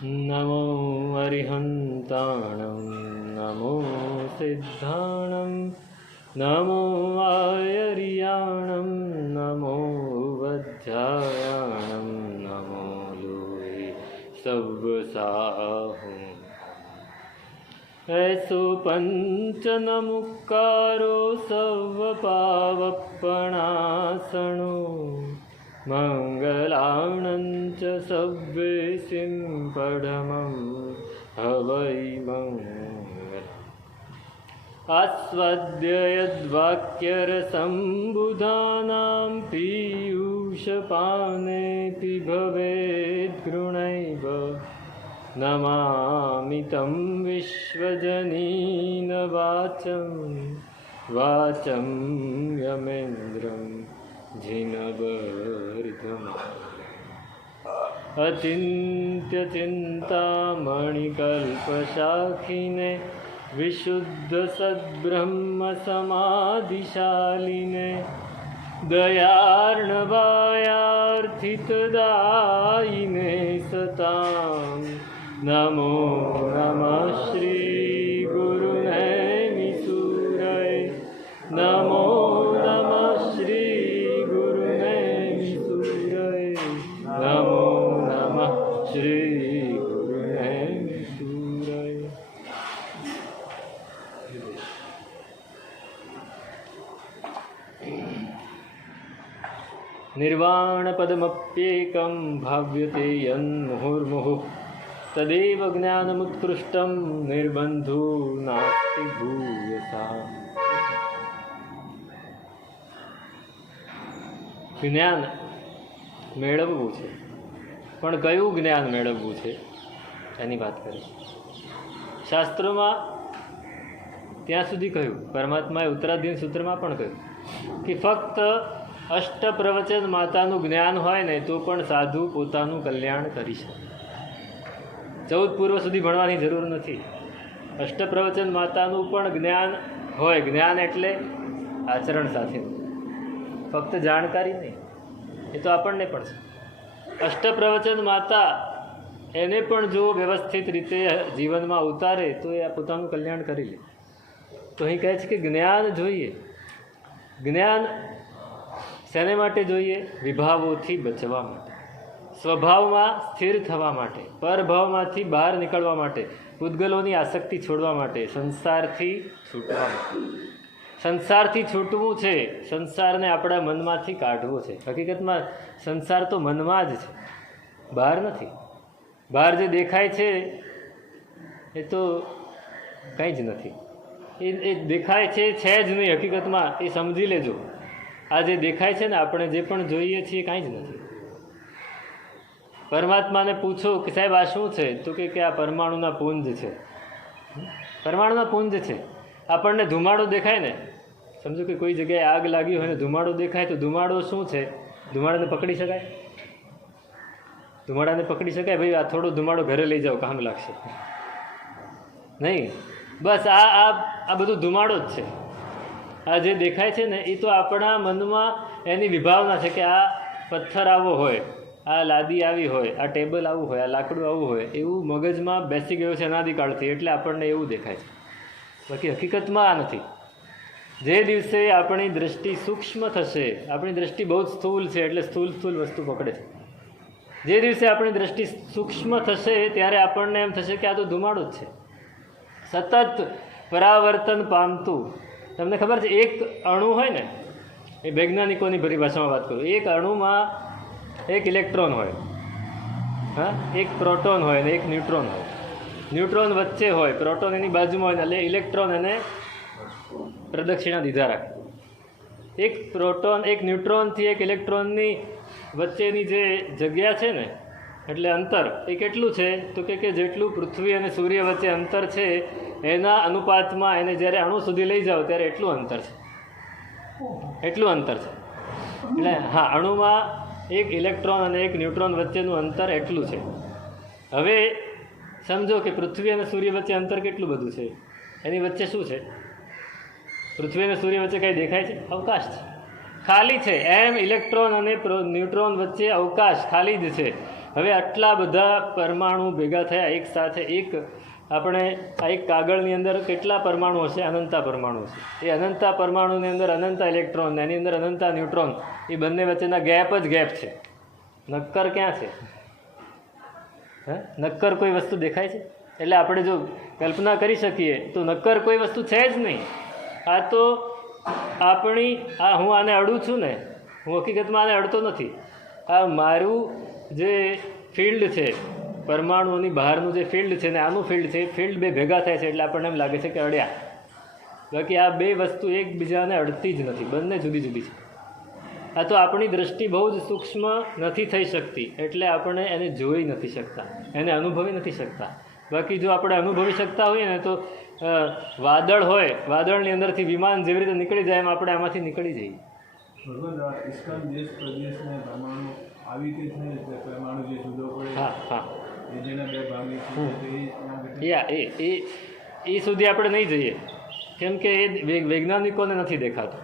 नमो अरिहन्ताणं नमो सिद्धाणं नमो आयर्याणं नमो वज्रायाणं नमो लोहे सव्वसाहु ऐसो पंचनमुक्कारो सव्वपावप्पणासनो मङ्गलाणञ्च सव्वेसिं पडमं हवै मङ्गल आस्वाद्य यद्वाक्यरसम्बुधानां पीयूषपानेऽपि भवेद्गुणैव नमामि तं विश्वजनीन वाचं यमेन्द्रं जिनवर्धनम् अचिन्त्यचिन्तामणिकल्पशाखिने विशुद्धसद्ब्रह्मसमाधिशालिने दयार्णवायार्थितदायिने सतां नमो नमः श्रीगुरुनैमिषूरये नमो नमः श्रीगुरुनैमिषूरये नमो नमः श्रीगुरुनैमिषूरये। निर्वाणपदमप्येकं भाव्यते यन्मुहुर्मुहुः तदेव ज्ञानमुत्कृष्टं निर्बन्धो नास्ति भूयसा। જ્ઞાન મેળવવું છે, પણ કયું જ્ઞાન મેળવવું છે એની વાત કરી શાસ્ત્રોમાં. ત્યાં સુધી કહ્યું, પરમાત્માએ ઉત્તરાધીન સૂત્રમાં પણ કહ્યું કે ફક્ત અષ્ટપ્રવચન માતાનું જ્ઞાન હોય ને તો પણ સાધુ પોતાનું કલ્યાણ કરી શકે. 14 પૂર્વ સુધી ભણવાની જરૂર નથી. અષ્ટપ્રવચન માતાનું પણ જ્ઞાન હોય. જ્ઞાન એટલે આચરણ સાથેનું, ફક્ત જાણકારી નહીં. એ તો આપણને પણ છે. અષ્ટપ્રવચન માતા એને પણ જો વ્યવસ્થિત રીતે જીવનમાં ઉતારે તો એ પોતાનું કલ્યાણ કરી લે. તો અહીં કહે છે કે જ્ઞાન જોઈએ. જ્ઞાન શેને માટે જોઈએ? વિભાવોથી બચવા માટે, સ્વભાવમાં સ્થિર થવા માટે, પરભાવમાંથી બહાર નીકળવા માટે, પૂતગલોની આસક્તિ છોડવા માટે, સંસારથી છૂટવા માટે. સંસારથી છૂટવું છે, સંસારને આપણા મનમાંથી કાઢવો છે. હકીકતમાં સંસાર તો મનમાં જ છે, બહાર નથી. બહાર જે દેખાય છે એ તો કંઈ જ નથી. એ દેખાય છે જ નહીં. હકીકતમાં એ સમજી લેજો, આ જે દેખાય છે ને, આપણે જે પણ જોઈએ છીએ કાંઈ જ નથી. પરમાત્માને પૂછો કે સાહેબ આ શું છે, તો કે આ પરમાણુના પુંજ છે. પરમાણુના પુંજ છે. આપણને ધુમાડો દેખાય ને, સમજો કે કોઈ જગ્યાએ આગ લાગી હોય ને ધુમાડો દેખાય, તો ધુમાડો શું છે? ધુમાડાને પકડી શકાય? ધુમાડાને પકડી શકાય? ભાઈ આ થોડો ધુમાડો ઘરે લઈ જાઓ, કામ લાગશે નહીં. બસ આ બધું ધુમાડો જ છે. આ જે દેખાય છે ને એ તો આપણા મનમાં એની વિભાવના છે કે આ પથ્થર આવો હોય, આ લાદી આવી હોય, આ ટેબલ આવું હોય, આ લાકડું આવું હોય, એવું મગજમાં બેસી ગયું છે અનાદિકાળથી, એટલે આપણને એવું દેખાય છે. બાકી હકીકતમાં આ નથી. જે દિવસે આપણી દૃષ્ટિ સૂક્ષ્મ થશે, આપણી દૃષ્ટિ બહુ જ સ્થૂલ છે એટલે સ્થૂલ વસ્તુ પકડે છે. જે દિવસે આપણી દૃષ્ટિ સૂક્ષ્મ થશે ત્યારે આપણને એમ થશે કે આ તો ધુમાડો જ છે, સતત પરાવર્તન પામતું. તમને ખબર છે, એક અણુ હોય ને, એ વૈજ્ઞાનિકોની ભરી ભાષામાં વાત કરું, એક અણુમાં એક ઇલેક્ટ્રોન હોય, હા, એક પ્રોટોન હોય ને એક ન્યુટ્રોન હોય. ન્યુટ્રોન વચ્ચે હોય, પ્રોટોન એની બાજુમાં હોય, એટલે ઇલેક્ટ્રોન એને પ્રદક્ષિણા દીધા રાખે. એક ન્યુટ્રોનથી એક ઇલેક્ટ્રોનની વચ્ચેની જે જગ્યા છે ને, એટલે અંતર એ કેટલું છે? તો કે જેટલું પૃથ્વી અને સૂર્ય વચ્ચે અંતર છે એના અનુપાતમાં એને જ્યારે અણુ સુધી લઈ જાઓ ત્યારે એટલું અંતર છે. એટલે હા, અણુમાં એક ઇલેક્ટ્રોન અને એક ન્યુટ્રોન વચ્ચેનું અંતર એટલું છે. હવે સમજો કે પૃથ્વી અને સૂર્ય વચ્ચે અંતર કેટલું બધું છે. એની વચ્ચે શું છે? પૃથ્વી અને સૂર્ય વચ્ચે કંઈ દેખાય છે? અવકાશ છે, ખાલી છે. એમ ઇલેક્ટ્રોન અને ન્યુટ્રોન વચ્ચે અવકાશ ખાલી જ છે. હવે આટલા બધા પરમાણુ ભેગા થયા એક સાથે, આપણે આ એક કાગળની અંદર કેટલા પરમાણુ હશે? અનંતા પરમાણુ છે. એ અનંતા પરમાણુની અંદર અનંતા ઇલેક્ટ્રોન, એની અંદર અનંતા ન્યુટ્રોન, એ બંને વચ્ચેના ગેપ જ ગેપ છે. નક્કર ક્યાં છે? નક્કર કોઈ વસ્તુ દેખાય છે? એટલે આપણે જો કલ્પના કરી શકીએ તો નક્કર કોઈ વસ્તુ છે જ નહીં. આ તો હું આને અડું છું ને, હું હકીકતમાં આને અડતો નથી. આ મારું જે ફિલ્ડ છે, પરમાણુઓની બહારનું જે ફિલ્ડ છે ને આનું ફિલ્ડ છે, ફિલ્ડ બે ભેગા થાય છે એટલે આપણને એમ લાગે છે કે અડ્યા. બાકી આ બે વસ્તુ એકબીજાને અડતી જ નથી, બંને જુદી જુદી છે. આ તો આપણી દૃષ્ટિ બહુ જ સૂક્ષ્મ નથી થઈ શકતી, એટલે આપણે એને જોઈ નથી શકતા, એને અનુભવી નથી શકતા. બાકી જો આપણે અનુભવી શકતા હોઈએ ને તો વાદળ હોય, વાદળની અંદરથી વિમાન જેવી રીતે નીકળી જાય એમ આપણે આમાંથી નીકળી જઈએ. હા હા, એ સુધી આપણે નહીં જઈએ, કેમ કે એ વૈજ્ઞાનિકોને નથી દેખાતું,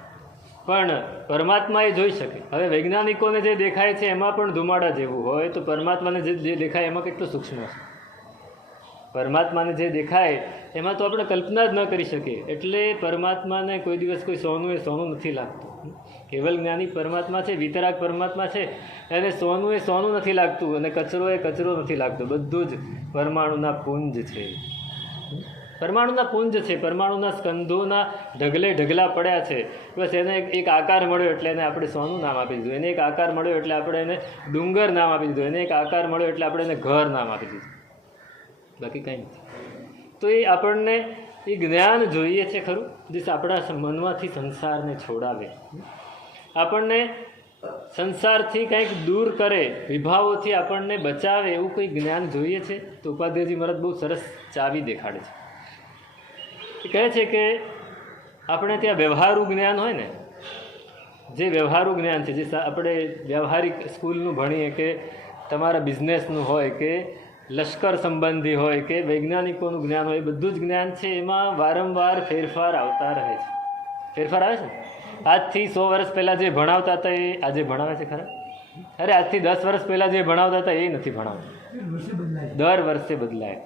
પણ પરમાત્મા એ જોઈ શકે. હવે વૈજ્ઞાનિકોને જે દેખાય છે એમાં પણ ધુમાડા જેવું હોય તો પરમાત્માને જે દેખાય એમાં કેટલું સૂક્ષ્મ છે. પરમાત્માને જે દેખાય એમાં તો આપણે કલ્પના જ ન કરી શકીએ. એટલે પરમાત્માને કોઈ દિવસ કોઈ સોનું એ સોનું નથી લાગતું. કેવલ જ્ઞાની પરમાત્મા છે, વિતરાગ પરમાત્મા છે, એને સોનું એ સોનું નથી લાગતું અને કચરો એ કચરો નથી લાગતો. બધું જ પરમાણુના પુંજ છે, પરમાણુના પુંજ છે, પરમાણુના સ્કંધોના ઢગલે ઢગલા પડ્યા છે. બસ એને એક આકાર મળ્યો એટલે એને આપણે સોનું નામ આપી દીધું, એને એક આકાર મળ્યો એટલે આપણે એને ડુંગર નામ આપી દીધું, એને એક આકાર મળ્યો એટલે આપણે એને ઘર નામ આપી દીધું, બાકી કંઈ નથી. તો એ આપણને એ જ્ઞાન જોઈએ છે ખરું, જે આપણા મનમાંથી સંસારને છોડાવે, આપણને સંસારથી કંઈક દૂર કરે, વિભાવોથી આપણને બચાવે, એવું કોઈ જ્ઞાન જોઈએ છે. તો ઉપાધ્યાયજી મહારાજ બહુ સરસ ચાવી દેખાડે છે. એ કહે છે કે આપણે ત્યાં વ્યવહારુ જ્ઞાન હોય ને, જે વ્યવહારુ જ્ઞાન છે, જે આપણે વ્યવહારિક સ્કૂલનું ભણીએ કે તમારા બિઝનેસનું હોય કે લશ્કર સંબંધી હોય કે વૈજ્ઞાનિકોનું જ્ઞાન હોય, બધું જ જ્ઞાન છે, એમાં વારંવાર ફેરફાર આવતા રહે છે. ફેરફાર આવે છે. આજથી 100 વર્ષ પહેલાં જે ભણાવતા હતા એ આજે ભણાવે છે ખરા? અરે આજથી 10 વર્ષ પહેલાં જે ભણાવતા હતા એ નથી ભણાવતા, દર વર્ષે બદલાય.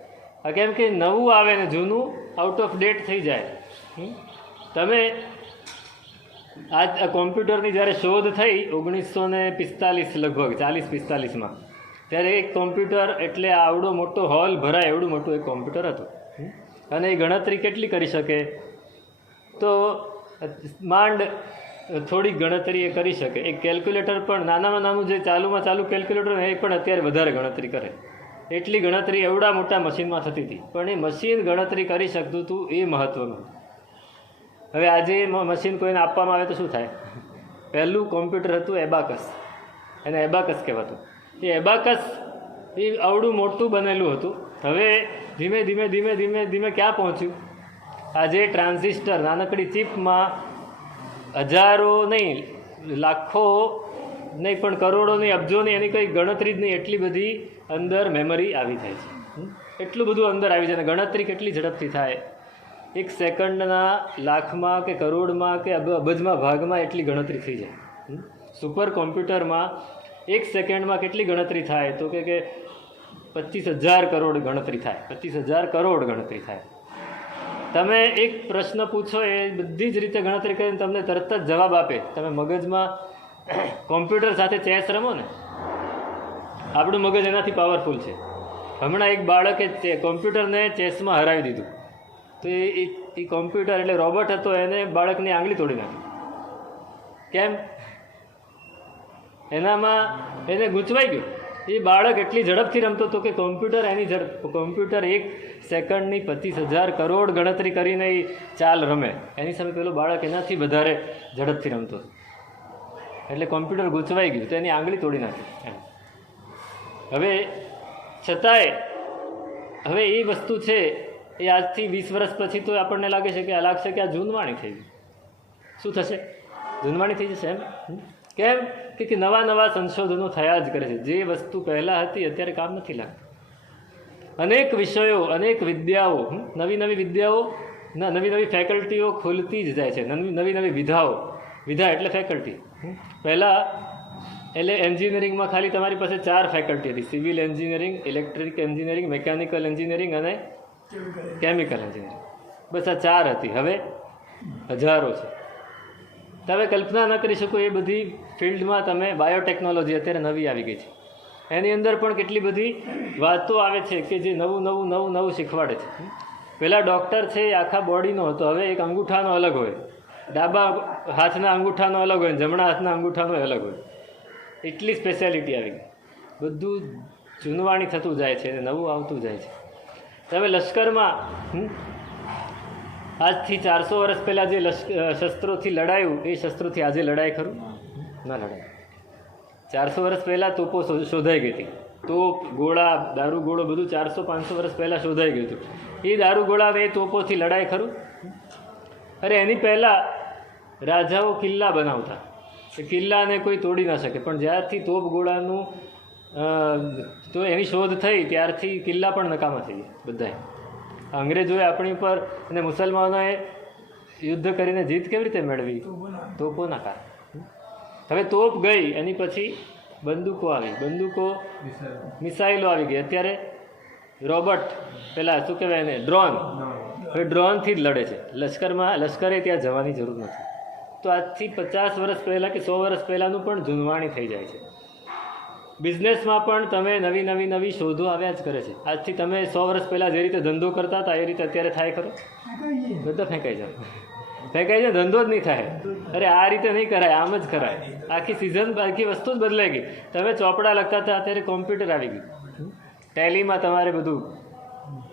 કેમ કે નવું આવે ને જૂનું આઉટ ઓફ ડેટ થઈ જાય. તમે આજ કોમ્પ્યુટરની જ્યારે શોધ થઈ 1945 લગભગ 40-45માં, ત્યારે એક કોમ્પ્યુટર એટલે આવડો મોટો હોલ ભરાય એવડું મોટું એક કોમ્પ્યુટર હતું. અને એ ગણતરી કેટલી કરી શકે? તો માંડ થોડીક ગણતરી એ કરી શકે. એક કેલ્ક્યુલેટર પણ નાનામાં નાનું જે ચાલુમાં ચાલુ કેલ્ક્યુલેટર એ પણ અત્યારે વધારે ગણતરી કરે, એટલી ગણતરી એવડા મોટા મશીનમાં થતી હતી. પણ એ મશીન ગણતરી કરી શકતું હતું, એ મહત્ત્વનું. હવે આજે મશીન કોઈને આપવામાં આવે તો શું થાય? પહેલું કોમ્પ્યુટર હતું એબાકસ, એને એબાકસ કહેવાતું. એ એબાકસ એ આવડું મોટું બનેલું હતું. હવે ધીમે ધીમે ધીમે ધીમે ધીમે ક્યાં પહોંચ્યું? આજે ટ્રાન્ઝિસ્ટર નાનકડી ચિપમાં હજારો નહીં, લાખો નહીં, પણ કરોડો નહીં, અબજો નહીં, એની કંઈ ગણતરી જ નહીં, એટલી બધી અંદર મેમરી આવી જાય છે. એટલું બધું અંદર આવી જાય. ગણતરી કેટલી ઝડપથી થાય? 1 સેકન્ડના લાખમાં કે કરોડમાં કે અબજમાં ભાગમાં એટલી ગણતરી થઈ જાય. સુપર કોમ્પ્યુટરમાં 1 સેકન્ડમાં કેટલી ગણતરી થાય? તો કે 25,000 કરોડ ગણતરી થાય. 25,000 કરોડ ગણતરી થાય. તમે એક પ્રશ્ન પૂછો, એ બધી જ રીતે ગણતરી કરીને તમને તરત જ જવાબ આપે. તમે મગજમાં કોમ્પ્યુટર સાથે ચેસ રમો ને, આપણું મગજ એનાથી પાવરફુલ છે. હમણાં એક બાળકે કોમ્પ્યુટરને ચેસમાં હરાવી દીધું. તો એ કોમ્પ્યુટર એટલે રોબોટ હતો, એને બાળકની આંગળી તોડી નાખી. કેમ? એનામાં એને ગૂંચવાઈ ગયું. એ બાળક એટલી ઝડપથી રમતો હતો કે કોમ્પ્યુટર 1 સેકન્ડની 25,000 કરોડ ગણતરી કરીને એ ચાલ રમે. એની સામે પેલો બાળક એનાથી વધારે ઝડપથી રમતો હતો. એટલે કોમ્પ્યુટર ગૂંચવાઈ ગયું તો એની આંગળી તોડી નાખી. હવે છતાંય હવે એ વસ્તુ છે એ આજથી 20 વર્ષ પછી તો આપણને લાગે છે કે આ જૂનવાણી થઈ ગઈ. શું થશે? જૂનવાણી થઈ જશે એમ. કેમ? કે નવા નવા સંશોધનો થયા જ કરે છે. જે વસ્તુ પહેલાં હતી અત્યારે કામ નથી લાગતી. અનેક વિષયો, અનેક વિદ્યાઓ, નવી નવી વિદ્યાઓ, નવી નવી ફેકલ્ટીઓ ખુલતી જ જાય છે. નવી નવી વિધાઓ, વિધા એટલે ફેકલ્ટી. પહેલાં એટલે એન્જિનિયરિંગમાં ખાલી તમારી પાસે 4 ફેકલ્ટી હતી: civil engineering, electric engineering, mechanical engineering અને કેમિકલ એન્જિનિયરિંગ. બસ આ 4 હતી. હવે હજારો છે. તમે કલ્પના ન કરી શકો એ બધી ફિલ્ડમાં. તમે બાયોટેકનોલોજી અત્યારે નવી આવી ગઈ છે, એની અંદર પણ કેટલી બધી વાતો આવે છે કે જે નવું નવું નવું નવું શીખવાડે છે. પહેલાં ડૉક્ટર છે એ આખા બોડીનો હતો, હવે એક અંગૂઠાનો અલગ હોય, ડાબા હાથના અંગૂઠાનો અલગ હોય, જમણા હાથના અંગૂઠાનો અલગ હોય. એટલી સ્પેશિયાલિટી આવી ગઈ. બધું જૂનવાણી થતું જાય છે અને નવું આવતું જાય છે. તમે લશ્કરમાં આજથી 400 વર્ષ પહેલાં જે શસ્ત્રોથી લડાયું, એ શસ્ત્રોથી આજે લડાય ખરું? ના લડાય. 400 વર્ષ પહેલાં તોપો શોધાઈ ગઈ હતી. તોપ, ગોળા, દારૂગોળો બધું 400-500 વર્ષ પહેલાં શોધાઈ ગયું હતું. એ દારૂગોળા એ તોપોથી લડાય ખરું? અરે એની પહેલાં રાજાઓ કિલ્લા બનાવતા, એ કિલ્લાને કોઈ તોડી ના શકે. પણ જ્યારથી તોપ ગોળાનું તો એની શોધ થઈ ત્યારથી કિલ્લા પણ નકામા થઈ ગયા બધાએ. અંગ્રેજોએ આપણી ઉપર અને મુસલમાનોએ યુદ્ધ કરીને જીત કેવી રીતે મેળવી? તોપોના કારણે. હવે તોપ ગઈ, એની પછી બંદૂકો આવી, બંદૂકો, મિસાઇલો આવી ગઈ. અત્યારે રોબોટ, પેલા શું કહેવાય એને, ડ્રોન. હવે ડ્રોનથી જ લડે છે. લશ્કરે ત્યાં જવાની જરૂર નથી. તો આજથી 50 વર્ષ પહેલાં કે 100 વર્ષ પહેલાંનું પણ જૂનવાણી થઈ જાય છે. બિઝનેસમાં પણ તમે નવી નવી નવી શોધો આવ્યા જ કરે છે. આજથી તમે 100 વર્ષ પહેલાં જે રીતે ધંધો કરતા હતા એ રીતે અત્યારે થાય ખરો? બધા ફેંકાઈ જાય, ફેંકાઈ જાય, ધંધો જ નહીં થાય. અરે આ રીતે નહીં કરાય, આમ જ કરાય. આખી સિઝન, આખી વસ્તુ જ બદલાઈ ગઈ. તમે ચોપડા લખતા હતા, અત્યારે કોમ્પ્યુટર આવી ગયું. ટેલીમાં તમારે બધું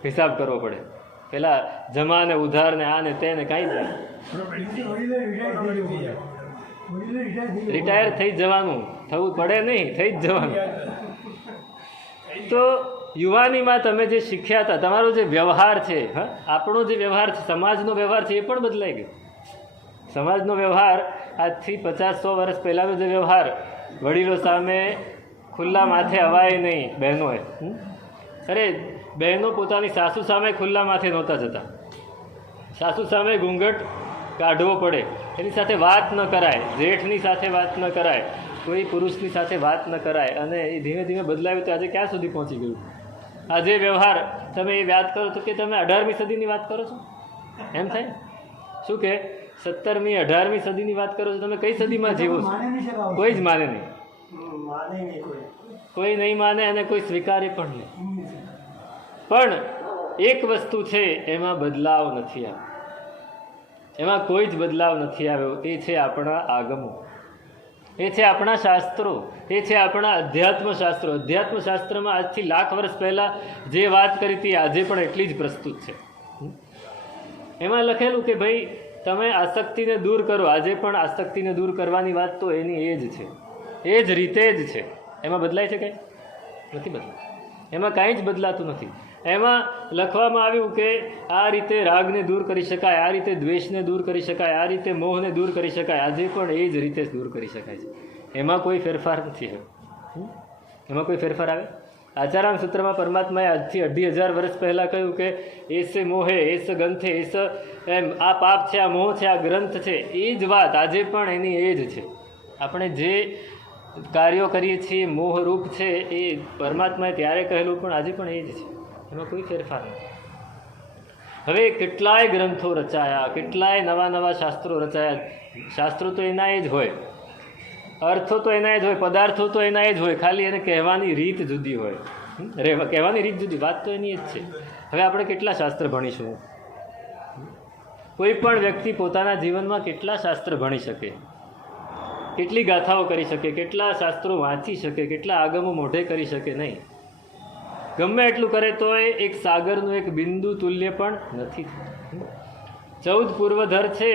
હિસાબ કરવો પડે. પેલા જમા ને ઉધાર ને આ ને તે ને કાંઈ જ નહીં. રિટાયર થઈ જવાનું, થવું પડે નહીં, થઈ જ જવાનું. તો યુવાનીમાં તમે જે શીખ્યા હતા, તમારો જે વ્યવહાર છે, આપણો જે વ્યવહાર છે, સમાજનો વ્યવહાર છે, એ પણ બદલાઈ ગયો. સમાજનો વ્યવહાર આજથી 50-100 વર્ષ પહેલાંનો જે વ્યવહાર, વડીલો સામે ખુલ્લા માથે અવાય નહીં બહેનોએ. અરે બહેનો પોતાની સાસુ સામે ખુલ્લા માથે નહોતા જતા. સાસુ સામે ઘૂંઘટ કાઢવો પડે, એની સાથે વાત ન કરાય, જેઠની સાથે વાત ન કરાય, કોઈ પુરુષની સાથે વાત ન કરાય. અને એ ધીમે ધીમે બદલાયું તો આજે ક્યાં સુધી પહોંચી ગયું? આજે વ્યવહાર તમે એ વાત કરો તો કે તમે 18મી સદીની વાત કરો છો, એમ થાય? શું કે 17મી 18મી સદીની વાત કરો છો? તમે કઈ સદીમાં જીવો છો? કોઈ જ માને નહીં, કોઈ નહીં માને અને કોઈ સ્વીકારે પણ નહીં. પણ એક વસ્તુ છે, એમાં બદલાવ નથી આવ્યો, એમાં કોઈ જ બદલાવ નથી આવ્યો. એ છે આપણા આગમો, એ છે આપણા શાસ્ત્રો, એ છે આપણા અધ્યાત્મશાસ્ત્રો. અધ્યાત્મશાસ્ત્રમાં આજથી લાખ વર્ષ પહેલાં જે વાત કરી હતી આજે પણ એટલી જ પ્રસ્તુત છે. એમાં લખેલું કે ભાઈ તમે આસક્તિને દૂર કરો. આજે પણ આસક્તિને દૂર કરવાની વાત તો એની એ જ છે, એ જ રીતે જ છે. એમાં બદલાય છે કંઈ? નથી બદલાતું. એમાં કાંઈ જ બદલાતું નથી. એમાં લખવામાં આવ્યું કે આ રીતે રાગને દૂર કરી શકાય, આ રીતે દ્વેષને દૂર કરી શકાય, આ રીતે મોહને દૂર કરી શકાય. આજે પણ એ જ રીતે દૂર કરી શકાય છે. એમાં કોઈ ફેરફાર નથી આવ્યો. એમાં કોઈ ફેરફાર આવે? આચારામ સૂત્રમાં પરમાત્માએ આજથી 25,000 વર્ષ પહેલાં કહ્યું કે એસ મોહે એસ ગ્રંથે એસ, એમ આ પાપ છે, આ મોહ છે, આ ગ્રંથ છે. એ જ વાત આજે પણ એની એ જ છે. આપણે જે કાર્યો કરીએ છીએ મોહરૂપ છે, એ પરમાત્માએ ત્યારે કહેલું પણ આજે પણ એ જ છે. એમાં કોઈ ફેરફાર નથી. હવે કેટલાય ગ્રંથો રચાયા, કેટલાય નવા નવા શાસ્ત્રો રચાયા. શાસ્ત્રો તો એના એ જ હોય, અર્થો તો એના જ હોય, પદાર્થો તો એના જ હોય, ખાલી એને કહેવાની રીત જુદી હોય. કહેવાની રીત જુદી, વાત તો એની જ છે. હવે આપણે કેટલા શાસ્ત્ર ભણીશું? કોઈ પણ વ્યક્તિ પોતાના જીવનમાં કેટલા શાસ્ત્ર ભણી શકે, કેટલી ગાથાઓ કરી શકે, કેટલા શાસ્ત્રો વાંચી શકે, કેટલા આગમો મોઢે કરી શકે? નહીં. ગમે એટલું કરે તો એક સાગરનું એક બિંદુ તુલ્ય પણ નથી. 14 પૂર્વધર છે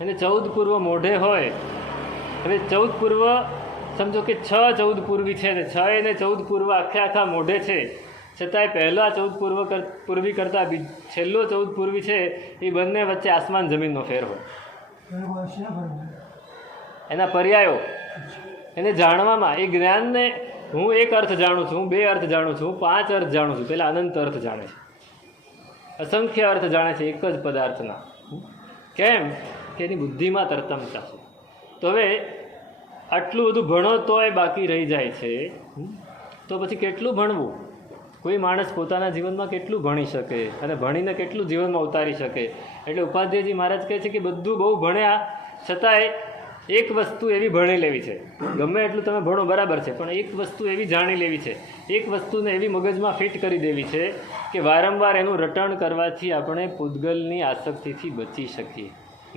અને 14 પૂર્વ મોઢે હોય. હવે 14 પૂર્વ સમજો કે 6 14 પૂર્વી છે ને 6 અને 14 પૂર્વ આખા મોઢે છે, છતાંય પહેલાં 14 પૂર્વી કરતાં છેલ્લો 14 પૂર્વી છે એ બંને વચ્ચે આસમાન જમીનનો ફેર હોય. એના પર્યાયો એને જાણવામાં, એ જ્ઞાનને હું એક અર્થ જાણું છું, હું 2 અર્થ જાણું છું, 5 અર્થ જાણું છું. પેલા અનંત અર્થ જાણે છે, અસંખ્ય અર્થ જાણે છે એક જ પદાર્થના. કેમ કે એની બુદ્ધિમાં તરતમતા છે. તો હવે આટલું બધું ભણો તોય બાકી રહી જાય છે, તો પછી કેટલું ભણવું? કોઈ માણસ પોતાના જીવનમાં કેટલું ભણી શકે અને ભણીને કેટલું જીવનમાં ઉતારી શકે? એટલે ઉપાધ્યાયજી મહારાજ કહે છે કે બધું બહુ ભણ્યા છતાંય એક વસ્તુ એવી ભણી લેવી છે. ગમે એટલું તમે ભણો બરાબર છે, પણ એક વસ્તુ એવી જાણી લેવી છે, એક વસ્તુને એવી મગજમાં ફિટ કરી દેવી છે કે વારંવાર એનું રટણ કરવાથી આપણે પૂતગલની આસક્તિથી બચી શકીએ.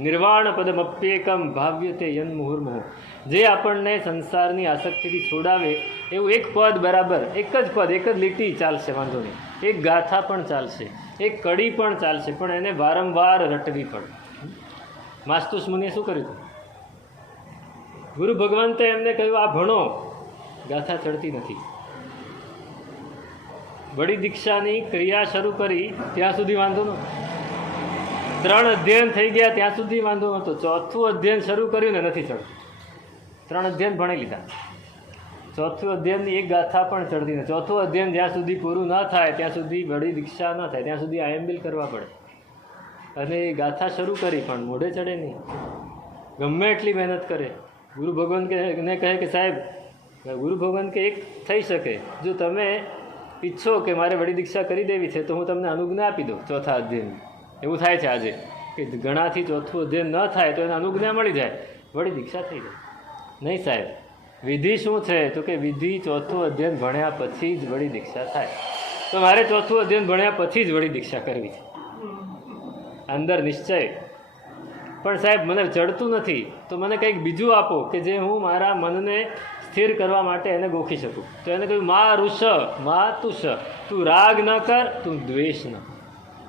નિર્વાણ પદમપ્યેકમ ભાવ્યતે યન મુહુર્મુહુ. જે આપણને સંસારની આસક્તિથી છોડાવે એવું એક પદ બરાબર, એક જ પદ, એક જ લીટી ચાલશે, વાંધો નહીં. એક ગાથા પણ ચાલશે, એક કડી પણ ચાલશે, પણ એને વારંવાર રટવી પડે. માસ્તુસ મુનિએ શું કર્યું હતું? ગુરુ ભગવંતે એમને કહ્યું આ ભણો, ગાથા ચડતી નથી. વડી દીક્ષાની ક્રિયા શરૂ કરી ત્યાં સુધી વાંધો નહોતો. 3 અધ્યયન થઈ ગયા ત્યાં સુધી વાંધો નહોતો. 4થું અધ્યયન શરૂ કર્યું ને નથી ચડતું. 3 અધ્યયન ભણી લીધા, 4થું અધ્યયનની એક ગાથા પણ ચડતી નથી. 4થું અધ્યયન જ્યાં સુધી પૂરું ન થાય ત્યાં સુધી વડી દીક્ષા ન થાય ત્યાં સુધી આયંબિલ કરવા પડે. અને એ ગાથા શરૂ કરી પણ મોઢે ચડે નહીં, ગમે એટલી મહેનત કરે. ગુરુ ભગવાન ને કહે કે સાહેબ, ગુરુ ભગવાન કે એક થઈ શકે, જો તમે ઈચ્છો કે મારે વડી દીક્ષા કરી દેવી છે તો હું તમને અનુજ્ઞા આપી દઉં 4થા અધ્યયનની. એવું થાય છે આજે કે ઘણાથી 4થું અધ્યયન ન થાય તો એને અનુજ્ઞા મળી જાય, વડી દીક્ષા થઈ જાય. નહીં સાહેબ, વિધિ શું છે? તો કે વિધિ 4થું અધ્યયન ભણ્યા પછી જ વડી દીક્ષા થાય. તો મારે 4થું અધ્યયન ભણ્યા પછી જ વડી દીક્ષા કરવી છે, અંદર નિશ્ચય. પણ સાહેબ મને ચડતું નથી, તો મને કંઈક બીજું આપો કે જે હું મારા મનને સ્થિર કરવા માટે એને ગોખી શકું. તો એને કહ્યું મા ઋષ મા તુષ, તું રાગ ન કર, તું દ્વેષ ન કર.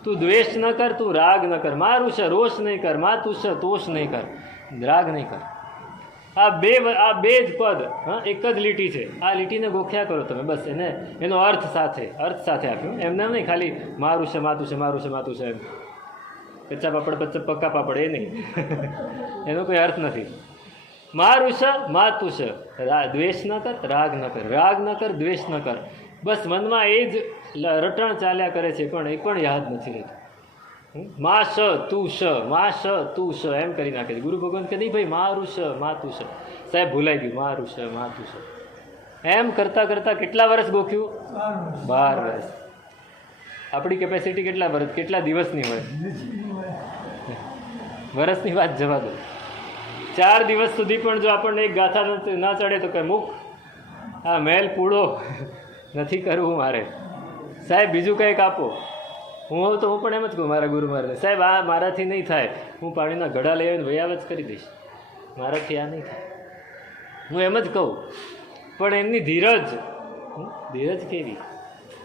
તું દ્વેષ ન કર, તું રાગ ન કર. મા ઋષ, રોષ નહીં કર. મા તુષ, તોષ નહીં કર, રાગ નહીં કર. આ બે જ પદ, હા, એક જ લીટી છે. આ લીટીને ગોખ્યા કરો તમે, બસ એને એનો અર્થ સાથે આપ્યો. એમને નહીં ખાલી મા ઋષ મા તુષ, મા ઋષ મા તુષ એમ કચ્ચા પાપડ પક્કા પાપડ, એ નહીં. એનો કોઈ અર્થ નથી. મા ઋષ મા તુષ, દ્વેષ ન કર, રાગ ન કર. રાગ ન કર, દ્વેષ ન કર. બસ મનમાં એ જ રટણ ચાલ્યા કરે છે, પણ એ પણ યાદ નથી રહેતું. મા શ તું શ, મા શ તું શ એમ કરી નાખે છે. ગુરુ ભગવાન કે નહીં ભાઈ, મા ઋષ મા તુષ. સાહેબ ભૂલાઈ ગયું, મા ઋષ મા તુષ. એમ કરતાં કરતાં કેટલા વર્ષ ગોખ્યું? 12 વર્ષ. આપણી કેપેસિટી કેટલા વર્ષ, કેટલા દિવસની હોય? વર્ષની વાત જવા દો. 4 દિવસ સુધી પણ જો આપણને એક ગાથા ના ચડે તો કે મૂક, આ મહેલ પૂળો નથી કરવું મારે, સાહેબ બીજું કંઈક આપો. હું તો હું પણ એમ જ કહું મારા ગુરુ મહારાજ, સાહેબ આ મારાથી નહીં થાય, હું પાણીના ઘડા લઈ આવીને વયાવત કરી દઈશ, મારાથી આ નહીં થાય. હું એમ જ કહું. પણ એમની ધીરજ કેવી!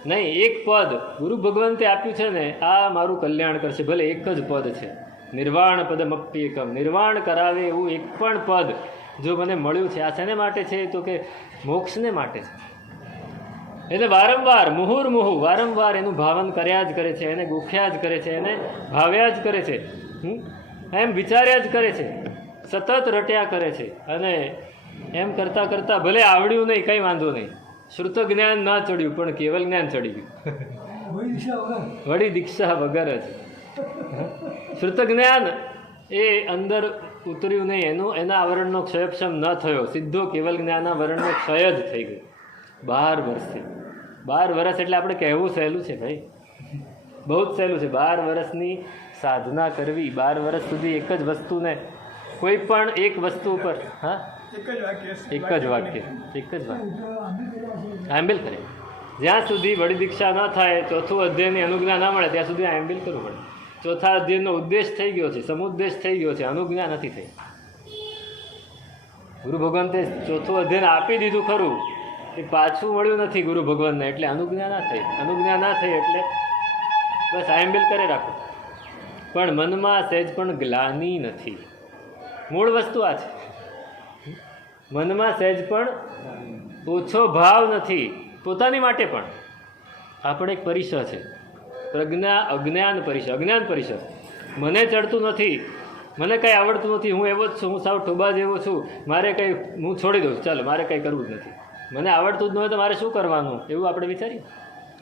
નહીં, એક પદ ગુરુ ભગવંતે આપ્યું છે ને, આ મારું કલ્યાણ કરશે. ભલે એક જ પદ છે, નિર્વાણ પદમપ્યેકમ. નિર્વાણ કરાવે એવું એક પણ પદ જો મને મળ્યું છે, આ શેને માટે છે? તો કે મોક્ષને માટે છે. એટલે વારંવાર મુહુર્મુહુ, વારંવાર એનું ભાવન કર્યા જ કરે છે, એને ગોખ્યા જ કરે છે, એને ભાવ્યા જ કરે છે, એમ વિચાર્યા જ કરે છે, સતત રટ્યા કરે છે. અને એમ કરતાં કરતાં ભલે આવડ્યું નહીં, કંઈ વાંધો નહીં, શ્રુત જ્ઞાન ના ચડ્યું પણ કેવલ જ્ઞાન ચડી ગયું, વળી દીક્ષા વગર જ. શ્રુત જ્ઞાન એ અંદર ઉતર્યું નહીં, એના આવરણનો ક્ષયક્ષમ ન થયો, સીધો કેવલ જ્ઞાનના આવરણનો ક્ષય જ થઈ ગયો 12 વર્ષથી. 12 વર્ષ એટલે આપણે કહેવું સહેલું છે ભાઈ, બહુ જ સહેલું છે. 12 વર્ષની સાધના કરવી, 12 વર્ષ સુધી એક જ વસ્તુને, કોઈ પણ એક વસ્તુ ઉપર, હા, એક જ વાક્ય આંબિલ કરે. જ્યાં સુધી વડી દીક્ષા ન થાય, 4થું અધ્યયનની અનુજ્ઞા ના મળે ત્યાં સુધી આંબિલ કરવું પડે. 4થા અધ્યયનનો ઉદ્દેશ થઈ ગયો છે, સમુદ્દેશ થઈ ગયો છે, અનુજ્ઞા નથી થઈ. ગુરુ ભગવંતે 4થું અધ્યયન આપી દીધું ખરું, એ પાછું મળ્યું નથી ગુરુ ભગવાનને, એટલે અનુજ્ઞા ના થઈ. અનુજ્ઞા ના થઈ એટલે બસ આંબિલ કરે રાખો, પણ મનમાં સહેજ પણ ગ્લાની નથી. મૂળ વસ્તુ આ છે, મનમાં સહેજ પણ ઓછો ભાવ નથી પોતાની માટે. પણ આપણે એક પરિસર છે, અજ્ઞાન પરિસર. મને ચડતું નથી, મને કંઈ આવડતું નથી, હું એવો જ છું, હું સાવ ઠોબા જેવો છું, મારે કંઈ, હું છોડી દઉં, ચાલો મારે કંઈ કરવું જ નથી, મને આવડતું જ ન હોય તો મારે શું કરવાનું, એવું આપણે વિચારીએ.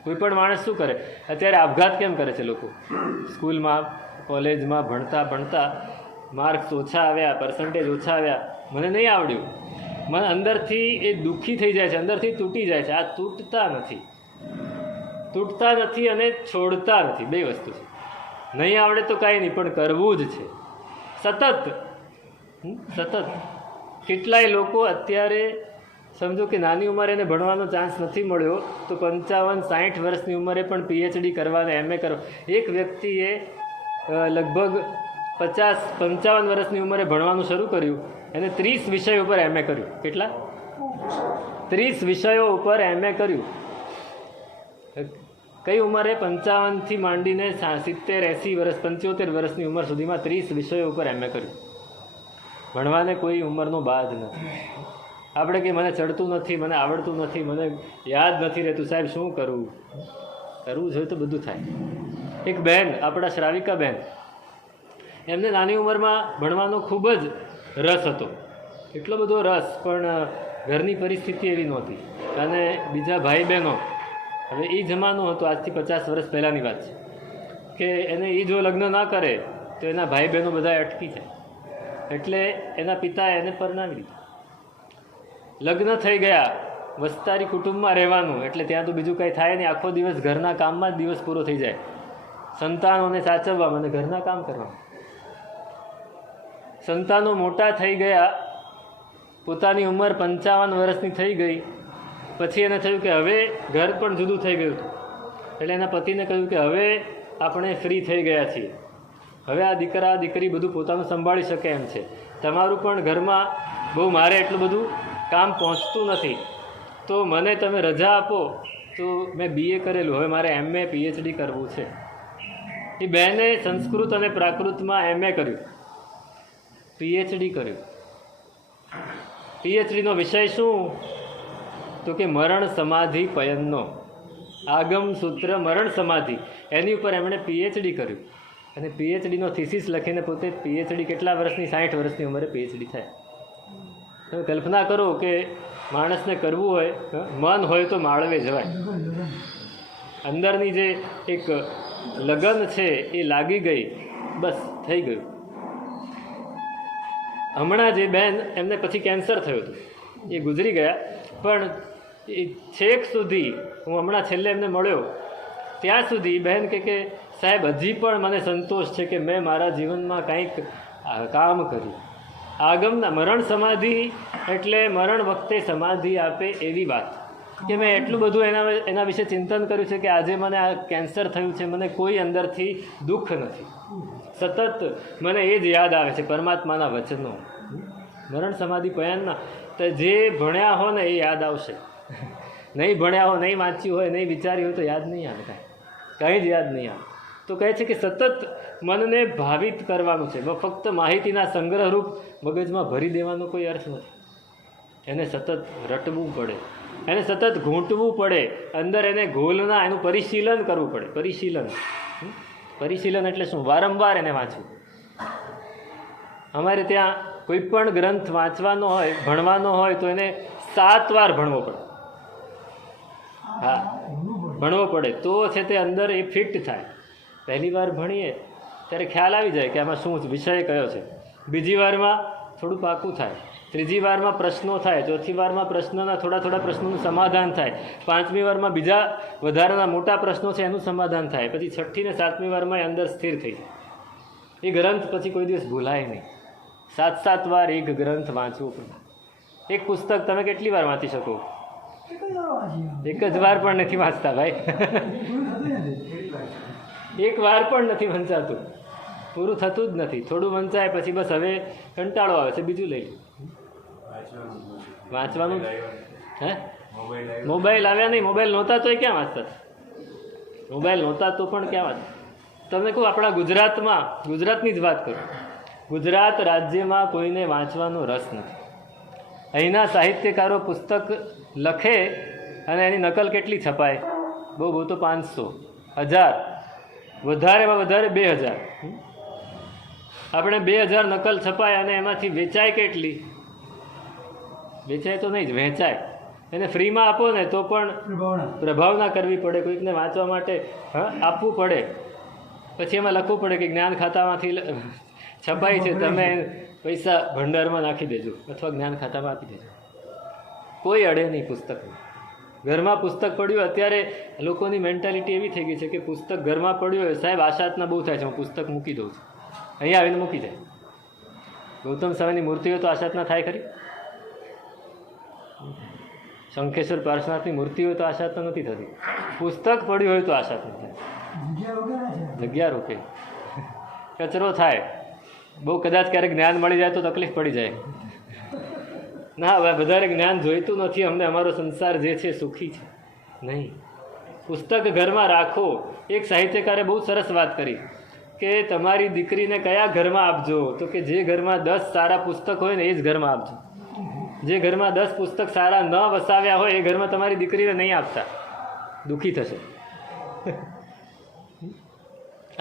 કોઈ પણ માણસ શું કરે? અત્યારે આપઘાત કેમ કરે છે લોકો? સ્કૂલમાં કોલેજમાં ભણતા માર્ક્સ ઓછા આવ્યા, પર્સન્ટેજ ઓછા આવ્યા, મને નહીં આવડ્યું, મન અંદરથી એ દુઃખી થઈ જાય છે, અંદરથી તૂટી જાય છે. આ તૂટતા નથી અને છોડતા નથી, બે વસ્તુ છે. નહીં આવડે તો કાંઈ નહીં, પણ કરવું જ છે સતત. કેટલાય લોકો અત્યારે સમજો કે નાની ઉંમરે એને ભણવાનો ચાન્સ નથી મળ્યો તો 55-60 વર્ષની ઉંમરે પણ પીએચડી કરવાને, MA કરવા. એક વ્યક્તિએ લગભગ 50-55 વર્ષની ઉંમરે ભણવાનું શરૂ કર્યું, એને 30 વિષયો ઉપર MA કર્યું. કેટલા? 30 વિષયો ઉપર MA કર્યું. કઈ ઉંમરે? 55થી માંડીને 70-80 વર્ષ, 75 વર્ષની ઉંમર સુધીમાં 30 વિષયો ઉપર MA કર્યું. ભણવાને કોઈ ઉંમરનો બાદ નથી. આપણે કે મને ચડતું નથી, મને આવડતું નથી, મને યાદ નથી રહેતું, સાહેબ શું કરવું? કરવું જોઈએ તો બધું થાય. એક બહેન, આપણા શ્રાવિકા બહેન, એમને નાની ઉંમરમાં ભણવાનો ખૂબ જ રસ હતો, એટલો બધો રસ, પણ ઘરની પરિસ્થિતિ એવી નહોતી અને બીજા ભાઈ બહેનો, હવે એ જમાનો હતો, આજથી 50 વર્ષ પહેલાંની વાત છે, કે એને એ જો લગ્ન ના કરે તો એના ભાઈ બહેનો બધા અટકી જાય. એટલે એના પિતાએ એને પરણાવી દીધું. લગ્ન થઈ ગયા, વસ્તારી કુટુંબમાં રહેવાનું, એટલે ત્યાં તો બીજું કંઈ થાય નહીં. આખો દિવસ ઘરના કામમાં જ દિવસ પૂરો થઈ જાય, સંતાનોને સાચવવા અને ઘરના કામ કરવા. સંતાનો મોટા થઈ ગયા, પોતાની ઉંમર 55 વર્ષની થઈ ગઈ, પછી એને થયું કે હવે ઘર પણ જુદું થઈ ગયું. એટલે એના પતિને કહ્યું કે હવે આપણે ફ્રી થઈ ગયા છીએ, હવે આ દીકરા દીકરી બધું પોતાનું સંભાળી શકે એમ છે, તમારું પણ ઘરમાં બહુ મારે એટલું બધું કામ પહોંચતું નથી, તો મને તમે રજા આપો. તો મેં BA કરેલું, હવે મારે MA PhD કરવું છે. એ બહેને સંસ્કૃત અને પ્રાકૃતમાં MA કર્યું, PhD કર્યું. PhDનો વિષય શું? તો કે મરણ સમાધિ પયનનો, આગમ સૂત્ર મરણ સમાધિ, એની ઉપર એમણે PhD કર્યું. અને PhDનો થીસીસ લખીને પોતે PhD કેટલા વર્ષની? 60 વર્ષની ઉંમરે PhD થાય. તમે કલ્પના કરો કે માણસને કરવું હોય, મન હોય તો માળવે જવાય. અંદરની જે એક લગન છે એ લાગી ગઈ, બસ થઈ ગયું. હમણાં જે બેન, એમને પછી કેન્સર થયું હતું, એ ગુજરી ગયા, પણ એ છેક સુધી, હું હમણાં છેલ્લે એમને મળ્યો ત્યાં સુધી બહેન કે સાહેબ હજી પણ મને સંતોષ છે કે મેં મારા જીવનમાં કંઈક કામ કર્યું. આગમના મરણ સમાધિ એટલે મરણ વખતે સમાધિ આપે એવી વાત, કે મેં એટલું બધું એના વિશે ચિંતન કર્યું છે કે આજે મને આ કેન્સર થયું છે, મને કોઈ અંદરથી દુઃખ નથી, સતત મને એ જ યાદ આવે છે પરમાત્માના વચનો. મરણ સમાધિ પયનના તો જે ભણ્યા હો ને એ યાદ આવશે, નહીં ભણ્યા હો, નહીં વાંચ્યું હોય, નહીં વિચાર્યું હોય તો યાદ નહીં આવે, કંઈ જ યાદ નહીં આવે. તો કહે છે કે સતત મનને ભાવિત કરવાનું છે, ફક્ત માહિતીના સંગ્રહરૂપ મગજમાં ભરી દેવાનો કોઈ અર્થ નથી. એને સતત રટવું પડે, એને સતત ઘૂંટવું પડે, અંદર એને ઘોલના, એનું પરિશીલન કરવું પડે. પરિશીલન એટલે શું? વારંવાર એને વાંચવું. અમારે ત્યાં કોઈ પણ ગ્રંથ વાંચવાનો હોય, ભણવાનો હોય તો એને 7 વાર ભણવો પડે. હા, ભણવો પડે તો છે તે અંદર એ ફિટ થાય. પહેલી વાર ભણીએ ત્યારે ખ્યાલ આવી જાય કે આમાં શું વિષય કયો છે, બીજી વારમાં થોડું પાકું થાય, ત્રીજી વારમાં પ્રશ્નો થાય, ચોથી વારમાં પ્રશ્નોના થોડા પ્રશ્નોનું સમાધાન થાય, 5મી વારમાં બીજા વધારાના મોટા પ્રશ્નો છે એનું સમાધાન થાય, પછી 6ઠ્ઠી ને 7મી વારમાં અંદર સ્થિર થઈ જાય. એ ગ્રંથ પછી કોઈ દિવસ ભૂલાય નહીં. 7 વાર એક ગ્રંથ વાંચવું પડે. એક પુસ્તક તમે કેટલી વાર વાંચી શકો? એક જ વાર પણ નથી વાંચતા ભાઈ. એક વાર પણ નથી વંચાતું, પૂરું થતું જ નથી. થોડું વંચાય પછી બસ હવે કંટાળો આવે છે, બીજું લઈ વાંચવાનું. હે, મોબાઈલ આવ્યા નહીં, મોબાઈલ નહોતા તોય ક્યાં વાંચતા? મોબાઈલ નહોતા તો પણ ક્યાં વાંચતા? તમને કહું, આપણા ગુજરાતમાં, ગુજરાતની જ વાત કરું, ગુજરાત રાજ્યમાં કોઈને વાંચવાનો રસ નથી. અહીંના સાહિત્યકારો પુસ્તક લખે અને એની નકલ કેટલી છપાય? બહુ તો 500, 1000, વધારેમાં વધારે 2000. આપણે 2000 નકલ છપાય અને એમાંથી વેચાય કેટલી? વેચાય તો નહીં જ, વહેંચાય. એને ફ્રીમાં આપો ને તો પણ પ્રભાવના કરવી પડે, કોઈકને વાંચવા માટે આપવું પડે. પછી એમાં લખવું પડે કે જ્ઞાન ખાતામાંથી છપાય છે, તમે પૈસા ભંડારમાં નાખી દેજો અથવા જ્ઞાન ખાતામાં આપી દેજો. કોઈ અડે નહીં પુસ્તકને. ઘરમાં પુસ્તક પડ્યું, અત્યારે લોકોની મેન્ટાલિટી એવી થઈ ગઈ છે કે પુસ્તક ઘરમાં પડ્યું હોય, સાહેબ આશાતના બહુ થાય છે, હું પુસ્તક મૂકી દઉં છું, અહીંયા આવીને મૂકી જાય. ગૌતમ સ્વામીની મૂર્તિ હોય તો આશાતના થાય ખરી? શંખેશ્વર પાર્શ્વનાથની મૂર્તિ હોય તો આશાતના નથી થતી. પુસ્તક પડ્યું હોય તો આશાતના થાય. જગ્યા રોકે, કચરો થાય. બહુ કદાચ ક્યારેક જ્ઞાન મળી જાય તો તકલીફ પડી જાય. ના, હવે વધારે જ્ઞાન જોઈતું નથી અમને, અમારો સંસાર જે છે સુખી છે. નહીં, પુસ્તક ઘરમાં રાખો. એક સાહિત્યકારે બહુ સરસ વાત કરી કે તમારી દીકરીને કયા ઘરમાં આપજો, તો કે જે ઘરમાં 10 સારા પુસ્તક હોય ને એ જ ઘરમાં આપજો. જે ઘરમાં 10 પુસ્તક સારા ન વસાવ્યા હોય એ ઘરમાં તમારી દીકરીને નહીં આપતા, દુઃખી થશે.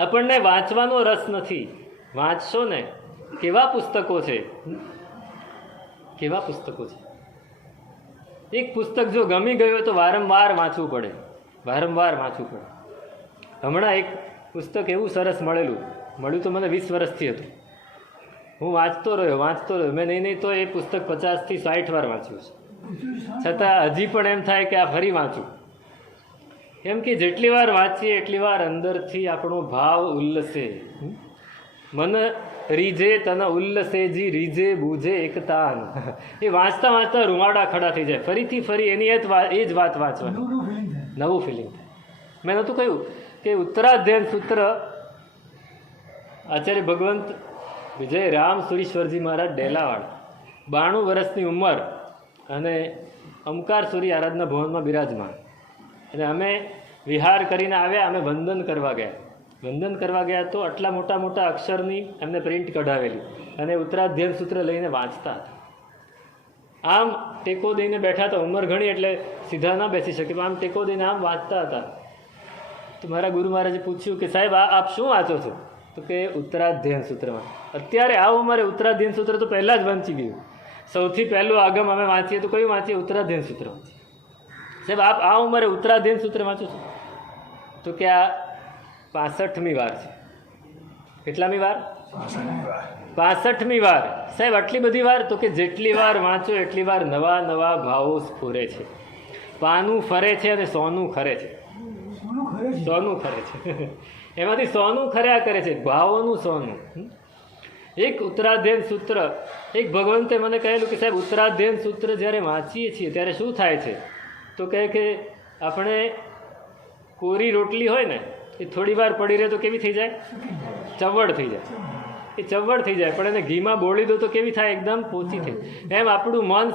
આપણને વાંચવાનો રસ નથી. વાંચશો ને. કેવા પુસ્તકો છે, કેવા પુસ્તકો છે. એક પુસ્તક જો ગમી ગયું હોય તો વારંવાર વાંચવું પડે, વારંવાર વાંચવું પડે. હમણાં એક પુસ્તક એવું સરસ મળ્યું તો મને 20 વર્ષથી હતું. હું વાંચતો રહ્યો. મેં નહીં તો એ પુસ્તક 50 થી 60 વાર વાંચ્યું છે, છતાં હજી પણ એમ થાય કે આ ફરી વાંચું. કેમ કે જેટલી વાર વાંચીએ એટલી વાર અંદરથી આપણો ભાવ ઉલ્લસે. મન રીજે તન ઉલ્લસેજી રીજે બૂજે એક તાન. એ વાંચતા વાંચતા રૂવાડા ખડા થઈ જાય. ફરી એની એ જ વાત વાંચવાની, નવું ફિલિંગ થાય. મેં નહોતું કહ્યું કે ઉત્તરાધ્યયન સૂત્ર આચાર્ય ભગવંત વિજય રામ સુરીશ્વરજી મહારાજ ડેલાવાડ, 92 વર્ષની ઉંમર અને અમકાર સૂરી આરાધના ભવનમાં બિરાજમાન. અને અમે વિહાર કરીને આવ્યા, અમે વંદન કરવા ગયા તો આટલા મોટા મોટા અક્ષરની એમને પ્રિન્ટ કઢાવેલી અને ઉત્તરાધ્યયન સૂત્ર લઈને વાંચતા હતા. આમ ટેકો દઈને બેઠા હતા. ઉંમર ઘણી એટલે સીધા ના બેસી શકે, આમ ટેકો દઈને આમ વાંચતા હતા. તો મારા ગુરુ મહારાજે પૂછ્યું કે સાહેબ આપ શું વાંચો છો? તો કે ઉત્તરાધ્યયન સૂત્રમાં. અત્યારે આ ઉંમરે ઉત્તરાધ્યયન સૂત્ર તો પહેલાં જ વાંચી ગયું. સૌથી પહેલું આગમ અમે વાંચીએ તો કયું વાંચીએ? ઉત્તરાધ્યયન સૂત્ર વાંચીએ. સાહેબ આપ આ ઉંમરે ઉત્તરાધ્યયન સૂત્ર વાંચો છો? તો કે આ 65મી વાર છે. કેટલામી વાર? 65મી વાર. સાહેબ આટલી બધી વાર? તો કે જેટલી વાર વાંચો એટલી વાર નવા નવા ભાવો સ્ફુરે છે. પાનું ફરે છે અને સોનું ખરે છે. સોનું ખરે છે. એમાંથી સોનું ખર્યા કરે છે, ભાવોનું સોનું. એક ઉત્તરાધ્યયન સૂત્ર, એક ભગવંતે મને કહેલું કે સાહેબ ઉત્તરાધ્યયન સૂત્ર જ્યારે વાંચીએ છીએ ત્યારે શું થાય છે? તો કહે કે આપણે કોરી રોટલી હોય ને એ થોડી વાર પડી રહે તો કેવી થઈ જાય? ચવડ થઈ જાય. એ ચવડ થઈ જાય, પણ એને ઘીમાં બોળી દો તો કેવી થાય? એકદમ પોચી થઈ. એમ આપણું મન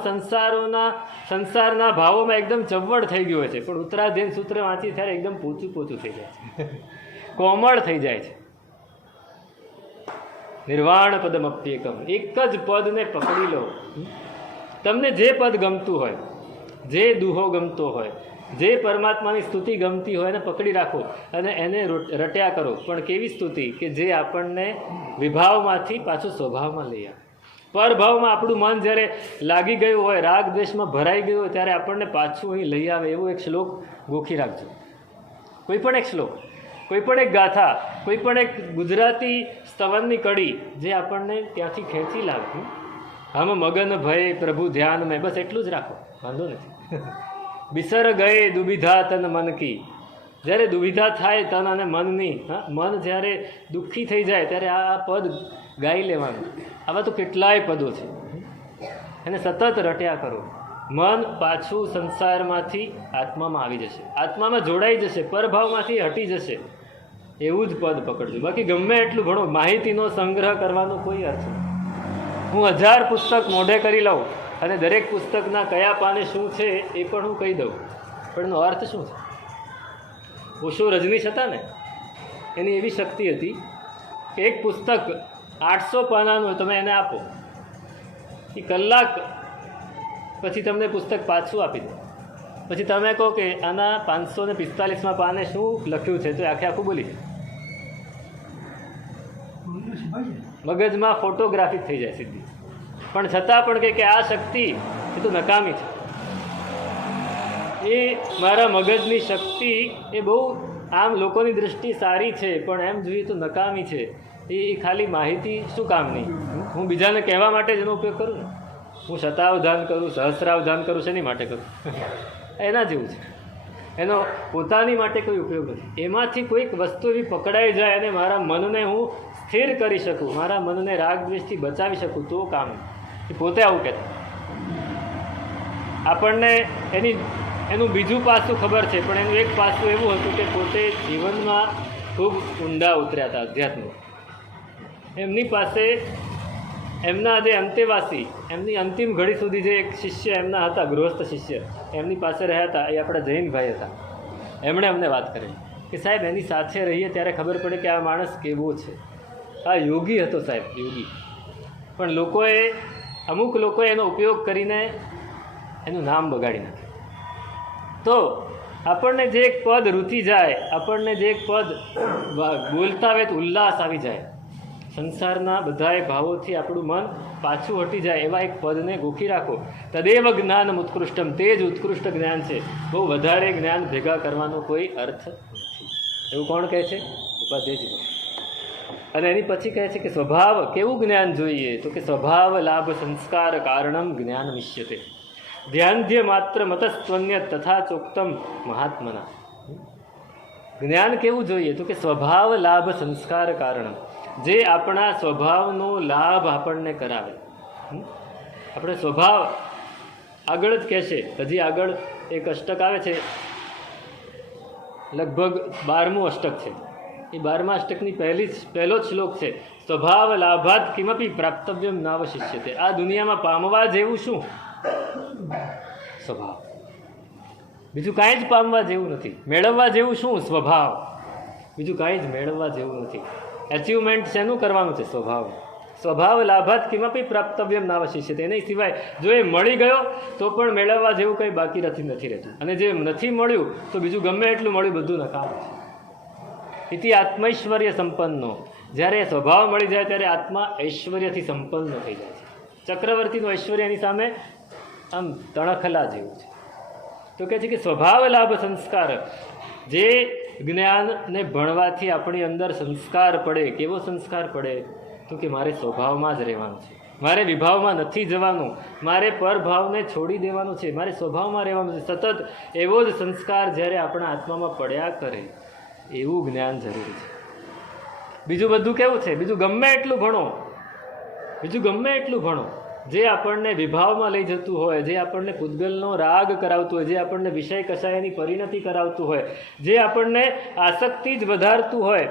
સંસારના ભાવોમાં એકદમ ચવડ થઈ ગયું હોય છે, પણ ઉત્તરાધ્યયન સૂત્ર વાંચી ત્યારે એકદમ પોચું થઈ જાય છે, કોમળ થઈ જાય છે. નિર્વાણ પદમ અપ્યેકમ. એક જ પદને પકડી લો. તમને જે પદ ગમતું હોય, જે દુહો ગમતો હોય, જે પરમાત્માની સ્તુતિ ગમતી હોય એને પકડી રાખો અને એને રટ્યા કરો. પણ કેવી સ્તુતિ? કે જે આપણને વિભાવમાંથી પાછું સ્વભાવમાં લઈ આવે. પરભાવમાં આપણું મન જ્યારે લાગી ગયું હોય, રાગ દ્વેષમાં ભરાઈ ગયું હોય, ત્યારે આપણને પાછું અહીં લઈ આવે. એવો એક શ્લોક ગોખી રાખજો. કોઈ પણ એક શ્લોક, કોઈ પણ એક ગાથા, કોઈ પણ એક ગુજરાતી સ્તવનની કડી જે આપણને ત્યાંથી ખેંચી લાવે. હમ મગન ભય પ્રભુ ધ્યાન મેં, બસ એટલું જ રાખો, વાંધો નથી. બિસર ગયે દુવિધા તન મન કી. જ્યારે દુવિધા થાય તન અને મનની, મન જ્યારે દુઃખી થઈ જાય ત્યારે આ પદ ગાઈ લેવાનું. આવા તો કેટલાય પદો છે, એને સતત રટ્યા કરો. મન પાછું સંસારમાંથી આત્મામાં આવી જશે, આત્મામાં જોડાઈ જશે, પરભાવમાંથી હટી જશે. એવું જ પદ પકડજો. બાકી ગમે એટલું ભણો, માહિતીનો સંગ્રહ કરવાનો કોઈ અર્થ નથી. હું 1000 પુસ્તક મોઢે કરી લઉં અને દરેક પુસ્તકના કયા પાને શું છે એ પણ હું કહી દઉં, પણ એનો અર્થ શું છે? ઓશો રજનીશ હતા ને, એની એવી શક્તિ હતી કે એક પુસ્તક 800 પાનાનું હોય, તમે એને આપો, એ કલાક પછી તમને પુસ્તક પાછું આપી દે. પછી તમે કહો કે આના 545માં પાને શું લખ્યું છે, તો આખું બોલી જાય. મગજમાં ફોટોગ્રાફી થઈ જાય સીધી. પણ છતાં પણ કે આ શક્તિ એ તો નકામી છે. એ મારા મગજની શક્તિ એ બહુ આમ લોકોની દૃષ્ટિ સારી છે, પણ એમ જોઈએ તો નકામી છે. એ ખાલી માહિતી શું કામની? હું બીજાને કહેવા માટે જ એનો ઉપયોગ કરું ને. હું શતાવધાન કરું, સહસ્રાવધાન કરું, શેની માટે કરું? એના જેવું છે. એનો પોતાની માટે કોઈ ઉપયોગ નથી. એમાંથી કોઈક વસ્તુ એવી પકડાઈ જાય અને મારા મનને હું સ્થિર કરી શકું, મારા મનને રાગ દ્વેષથી બચાવી શકું, તો કામ. એ પોતે આવું કહેતા. આપણને એનું બીજું પાસું ખબર છે, પણ એનું એક પાસું એવું હતું કે પોતે જીવનમાં ખૂબ ઊંડા ઉતર્યા હતા અધ્યાત્મમાં. એમની પાસે એમના જે અંતેવાસી, એમની અંતિમ ઘડી સુધી જે એક શિષ્ય એમના હતા, ગૃહસ્થ શિષ્ય, એમની પાસે રહ્યા હતા, એ આપણા જૈનભાઈ હતા. એમણે અમને વાત કરી કે સાહેબ એની સાથે રહીએ ત્યારે ખબર પડે કે આ માણસ કેવો છે. આ યોગી હતો સાહેબ, યોગી. પણ અમુક લોકોએ એનો ઉપયોગ કરીને એનું નામ બગાડી નાખ્યું. તો આપણને જે એક પદ રૂચી જાય, આપણને જે એક પદ બોલતા આવે તો ઉલ્લાસ આવી જાય, સંસારના બધાએ ભાવોથી આપણું મન પાછું હટી જાય, એવા એક પદને ગોખી રાખો. તદેવ જ્ઞાન ઉત્કૃષ્ટમ, તે જ ઉત્કૃષ્ટ જ્ઞાન છે. બહુ વધારે જ્ઞાન ભેગા કરવાનો કોઈ અર્થ નથી. એવું કોણ કહે છે? ઉપાધ્યાયજી. અને એની પછી કહે છે કે સ્વભાવ કેવું જ્ઞાન જોઈએ? તો કે સ્વભાવ લાભ સંસ્કાર કારણમ જ્ઞાન મિશ્યતે, ધ્યાનધ્ય માત્ર મતસ્ત્વન્ય તથા ચોક્તમ મહાત્મના. જ્ઞાન કેવું જોઈએ? તો કે સ્વભાવ લાભ સંસ્કાર કારણ, જે આપણા સ્વભાવનો લાભ આપણને કરાવે. આપણે સ્વભાવ આગળ જ કહેશે, હજી આગળ એક અષ્ટક આવે છે, લગભગ 12મું અષ્ટક છે. એ 12મા અષ્ટકની પહેલો જ શ્લોક છે, સ્વભાવ લાભાત કિમપી પ્રાપ્તવ્યમ નાવશિષ્યતે. આ દુનિયામાં પામવા જેવું શું? સ્વભાવ. બીજું કાંઈ જ પામવા જેવું નથી. મેળવવા જેવું શું? સ્વભાવ. બીજું કાંઈ જ મેળવવા જેવું નથી. એચિવમેન્ટ શેનું કરવાનું છે? સ્વભાવ. સ્વભાવ લાભાત કિમપી પ્રાપ્તવ્યમ નાવશિષ્યતે. એની સિવાય જો એ મળી ગયો તો પણ મેળવવા જેવું કંઈ બાકી નથી રહેતું. અને જે નથી મળ્યું તો બીજું ગમે એટલું મળ્યું બધું નકામું છે. ઇતિ આત્મૈશ્વર્ય સંપન્નો. જ્યારે સ્વભાવ મળી જાય ત્યારે આત્મા ઐશ્વર્યથી સંપન્ન થઈ જાય છે. ચક્રવર્તીનું ઐશ્વર્ય એની સામે આમ તણખલા જેવું છે. તો કહે છે કે સ્વભાવ લાભ સંસ્કાર, જે જ્ઞાનને ભણવાથી આપણી અંદર સંસ્કાર પડે. કેવો સંસ્કાર પડે? તો કે મારે સ્વભાવમાં જ રહેવાનું છે, મારે વિભાવમાં નથી જવાનું, મારે પરભાવને છોડી દેવાનું છે, મારે સ્વભાવમાં રહેવાનું છે. સતત એવો જ સંસ્કાર જ્યારે આપણા આત્મામાં પડ્યા કરે, એવું જ્ઞાન જરૂરી છે. બીજું બધું કેવું છે? બીજું ગમે એટલું ભણો, જે આપણને વિભાવમાં લઈ જતું હોય, જે આપણને પૂતગલનો રાગ કરાવતું હોય, જે આપણને વિષય કષાયની પરિણતિ કરાવતું હોય, જે આપણને આસક્તિ જ વધારતું હોય,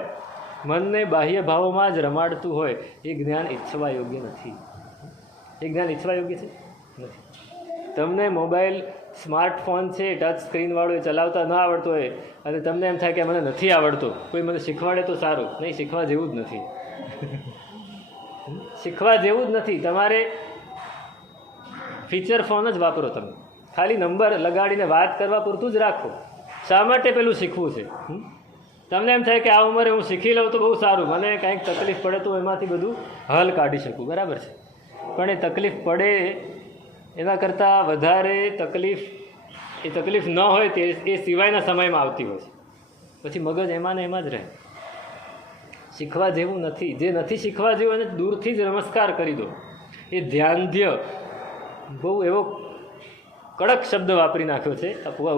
મનને બાહ્ય ભાવોમાં જ રમાડતું હોય, એ જ્ઞાન ઈચ્છવા યોગ્ય નથી. એ જ્ઞાન ઈચ્છવા યોગ્ય છે? નથી. તમને મોબાઈલ, સ્માર્ટફોન છે, ટચ સ્ક્રીનવાળો એ ચલાવતા ન આવડતો હોય અને તમને એમ થાય કે મને નથી આવડતો, કોઈ મને શીખવાડે તો સારું. નહીં, શીખવા જેવું જ નથી. શીખવા જેવું જ નથી. તમારે ફીચર ફોન જ વાપરો. તમે ખાલી નંબર લગાડીને વાત કરવા પૂરતું જ રાખો. શા માટે પેલું શીખવું છે? તમને એમ થાય કે આ ઉંમરે હું શીખી લઉં તો બહુ સારું, મને કંઈક તકલીફ પડે તો એમાંથી બધું હલ કાઢી શકું. બરાબર છે, પણ એ તકલીફ પડે એના કરતાં વધારે તકલીફ ન હોય તે એ સિવાયના સમયમાં આવતી હોય છે. પછી મગજ એમાં ને એમાં જ રહે. શીખવા જેવું નથી. જે નથી શીખવા જેવું એને દૂરથી જ નમસ્કાર કરી દો. એ ધ્યાનધ્ય બહુ એવો કડક શબ્દ વાપરી નાખ્યો છે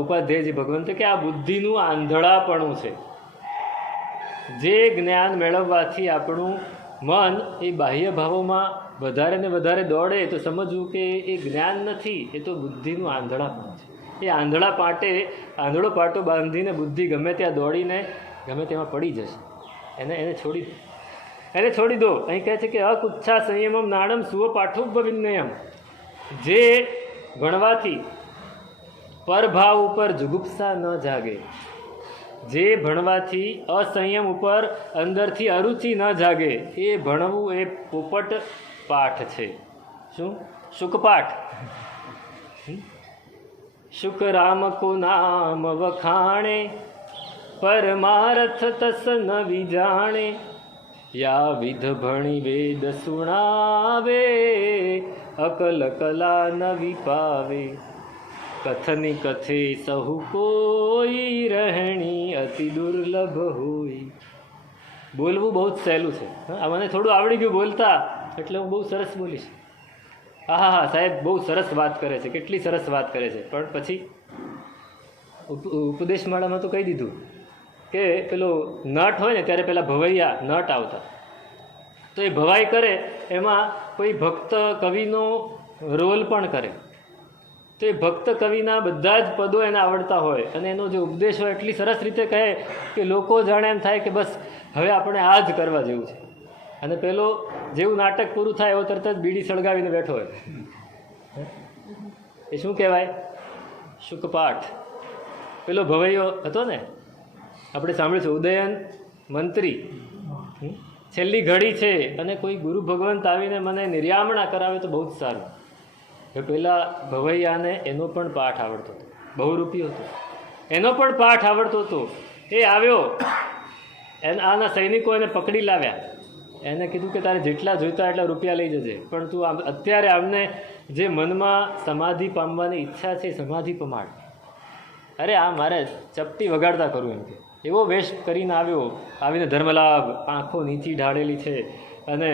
ઉપાધ્યાયજી ભગવંતે કે આ બુદ્ધિનું આંધળાપણું છે. જે જ્ઞાન મેળવવાથી આપણું મન એ બાહ્ય ભાવોમાં વધારે ને વધારે દોડે તો સમજવું કે એ જ્ઞાન નથી, એ તો બુદ્ધિનું આંધળાપણ છે. એ આંધળો પાટો બાંધીને બુદ્ધિ ગમે ત્યાં દોડીને ગમે તેમાં પડી જશે. એને છોડી દો. અહીં કહે છે કે અકુચ્છા સંયમમ નાણમ સુવ પાઠુભ વિનયમ. જે ભણવાથી પરભાવ ઉપર જુગુપ્સા ન જાગે, જે ભણવાથી અસંયમ ઉપર અંદરથી અરુચિ ન જાગે, એ ભણવું એ પોપટ પાઠ છે. શું? શુકપાઠ. શુક રામ કો નામ વખાણે, પરમાર્થ તસ ન વિજાણે, યા વિધ ભણી વેદ સુણાવે, અકલ કલા ન વિપાવે, કથની કથે સહુ કોઈ, રહેણી અતિ દુર્લભ હોય. બોલવું બહુ જ સહેલું છે. આ મને થોડું આવડી ગયું બોલતા, એટલે હું બહુ સરસ બોલીશ. હા હા હા સાહેબ બહુ સરસ વાત કરે છે, કેટલી સરસ વાત કરે છે, પણ પછી ઉપદેશ માળામાં તો કહી દીધું કે પેલો નટ હોય ને ત્યારે પેલા ભવૈયા નટ આવતા, તો એ ભવાઈ કરે એમાં કોઈ ભક્ત કવિનો રોલ પણ કરે, તો એ ભક્ત કવિના બધા જ પદો એને આવડતા હોય અને એનો જે ઉપદેશ હોય એટલી સરસ રીતે કહે કે લોકો જાણે એમ થાય કે બસ હવે આપણે આ જ કરવા જેવું છે. અને પેલો જેવું નાટક પૂરું થાય એવો તરત જ બીડી સળગાવીને બેઠો હોય. એ શું કહેવાય? શુકપાઠ. પેલો ભવૈયો હતો ને, આપણે સાંભળ્યું છે, ઉદયન મંત્રી, છેલ્લી ઘડી છે અને કોઈ ગુરુ ભગવંત આવીને મને નિર્યામણા કરાવે તો બહુ જ સારું. એ પેલા ભવૈયાને એનો પણ પાઠ આવડતો હતો, બહુરૂપી હતો, એનો પણ પાઠ આવડતો હતો. એ આવ્યો, આના સૈનિકો એને પકડી લાવ્યા, એને કીધું કે તારે જેટલા જોઈતા એટલા રૂપિયા લઈ જજે, પણ તું અત્યારે આમને જે મનમાં સમાધિ પામવાની ઈચ્છા છે સમાધિ પમાડ. અરે આ મારે ચપટી વગાડતા કરું એમ કે એવો વેશ કરીને આવ્યો, આવીને ધર્મલાભ, આંખો નીચી ઢાળેલી છે અને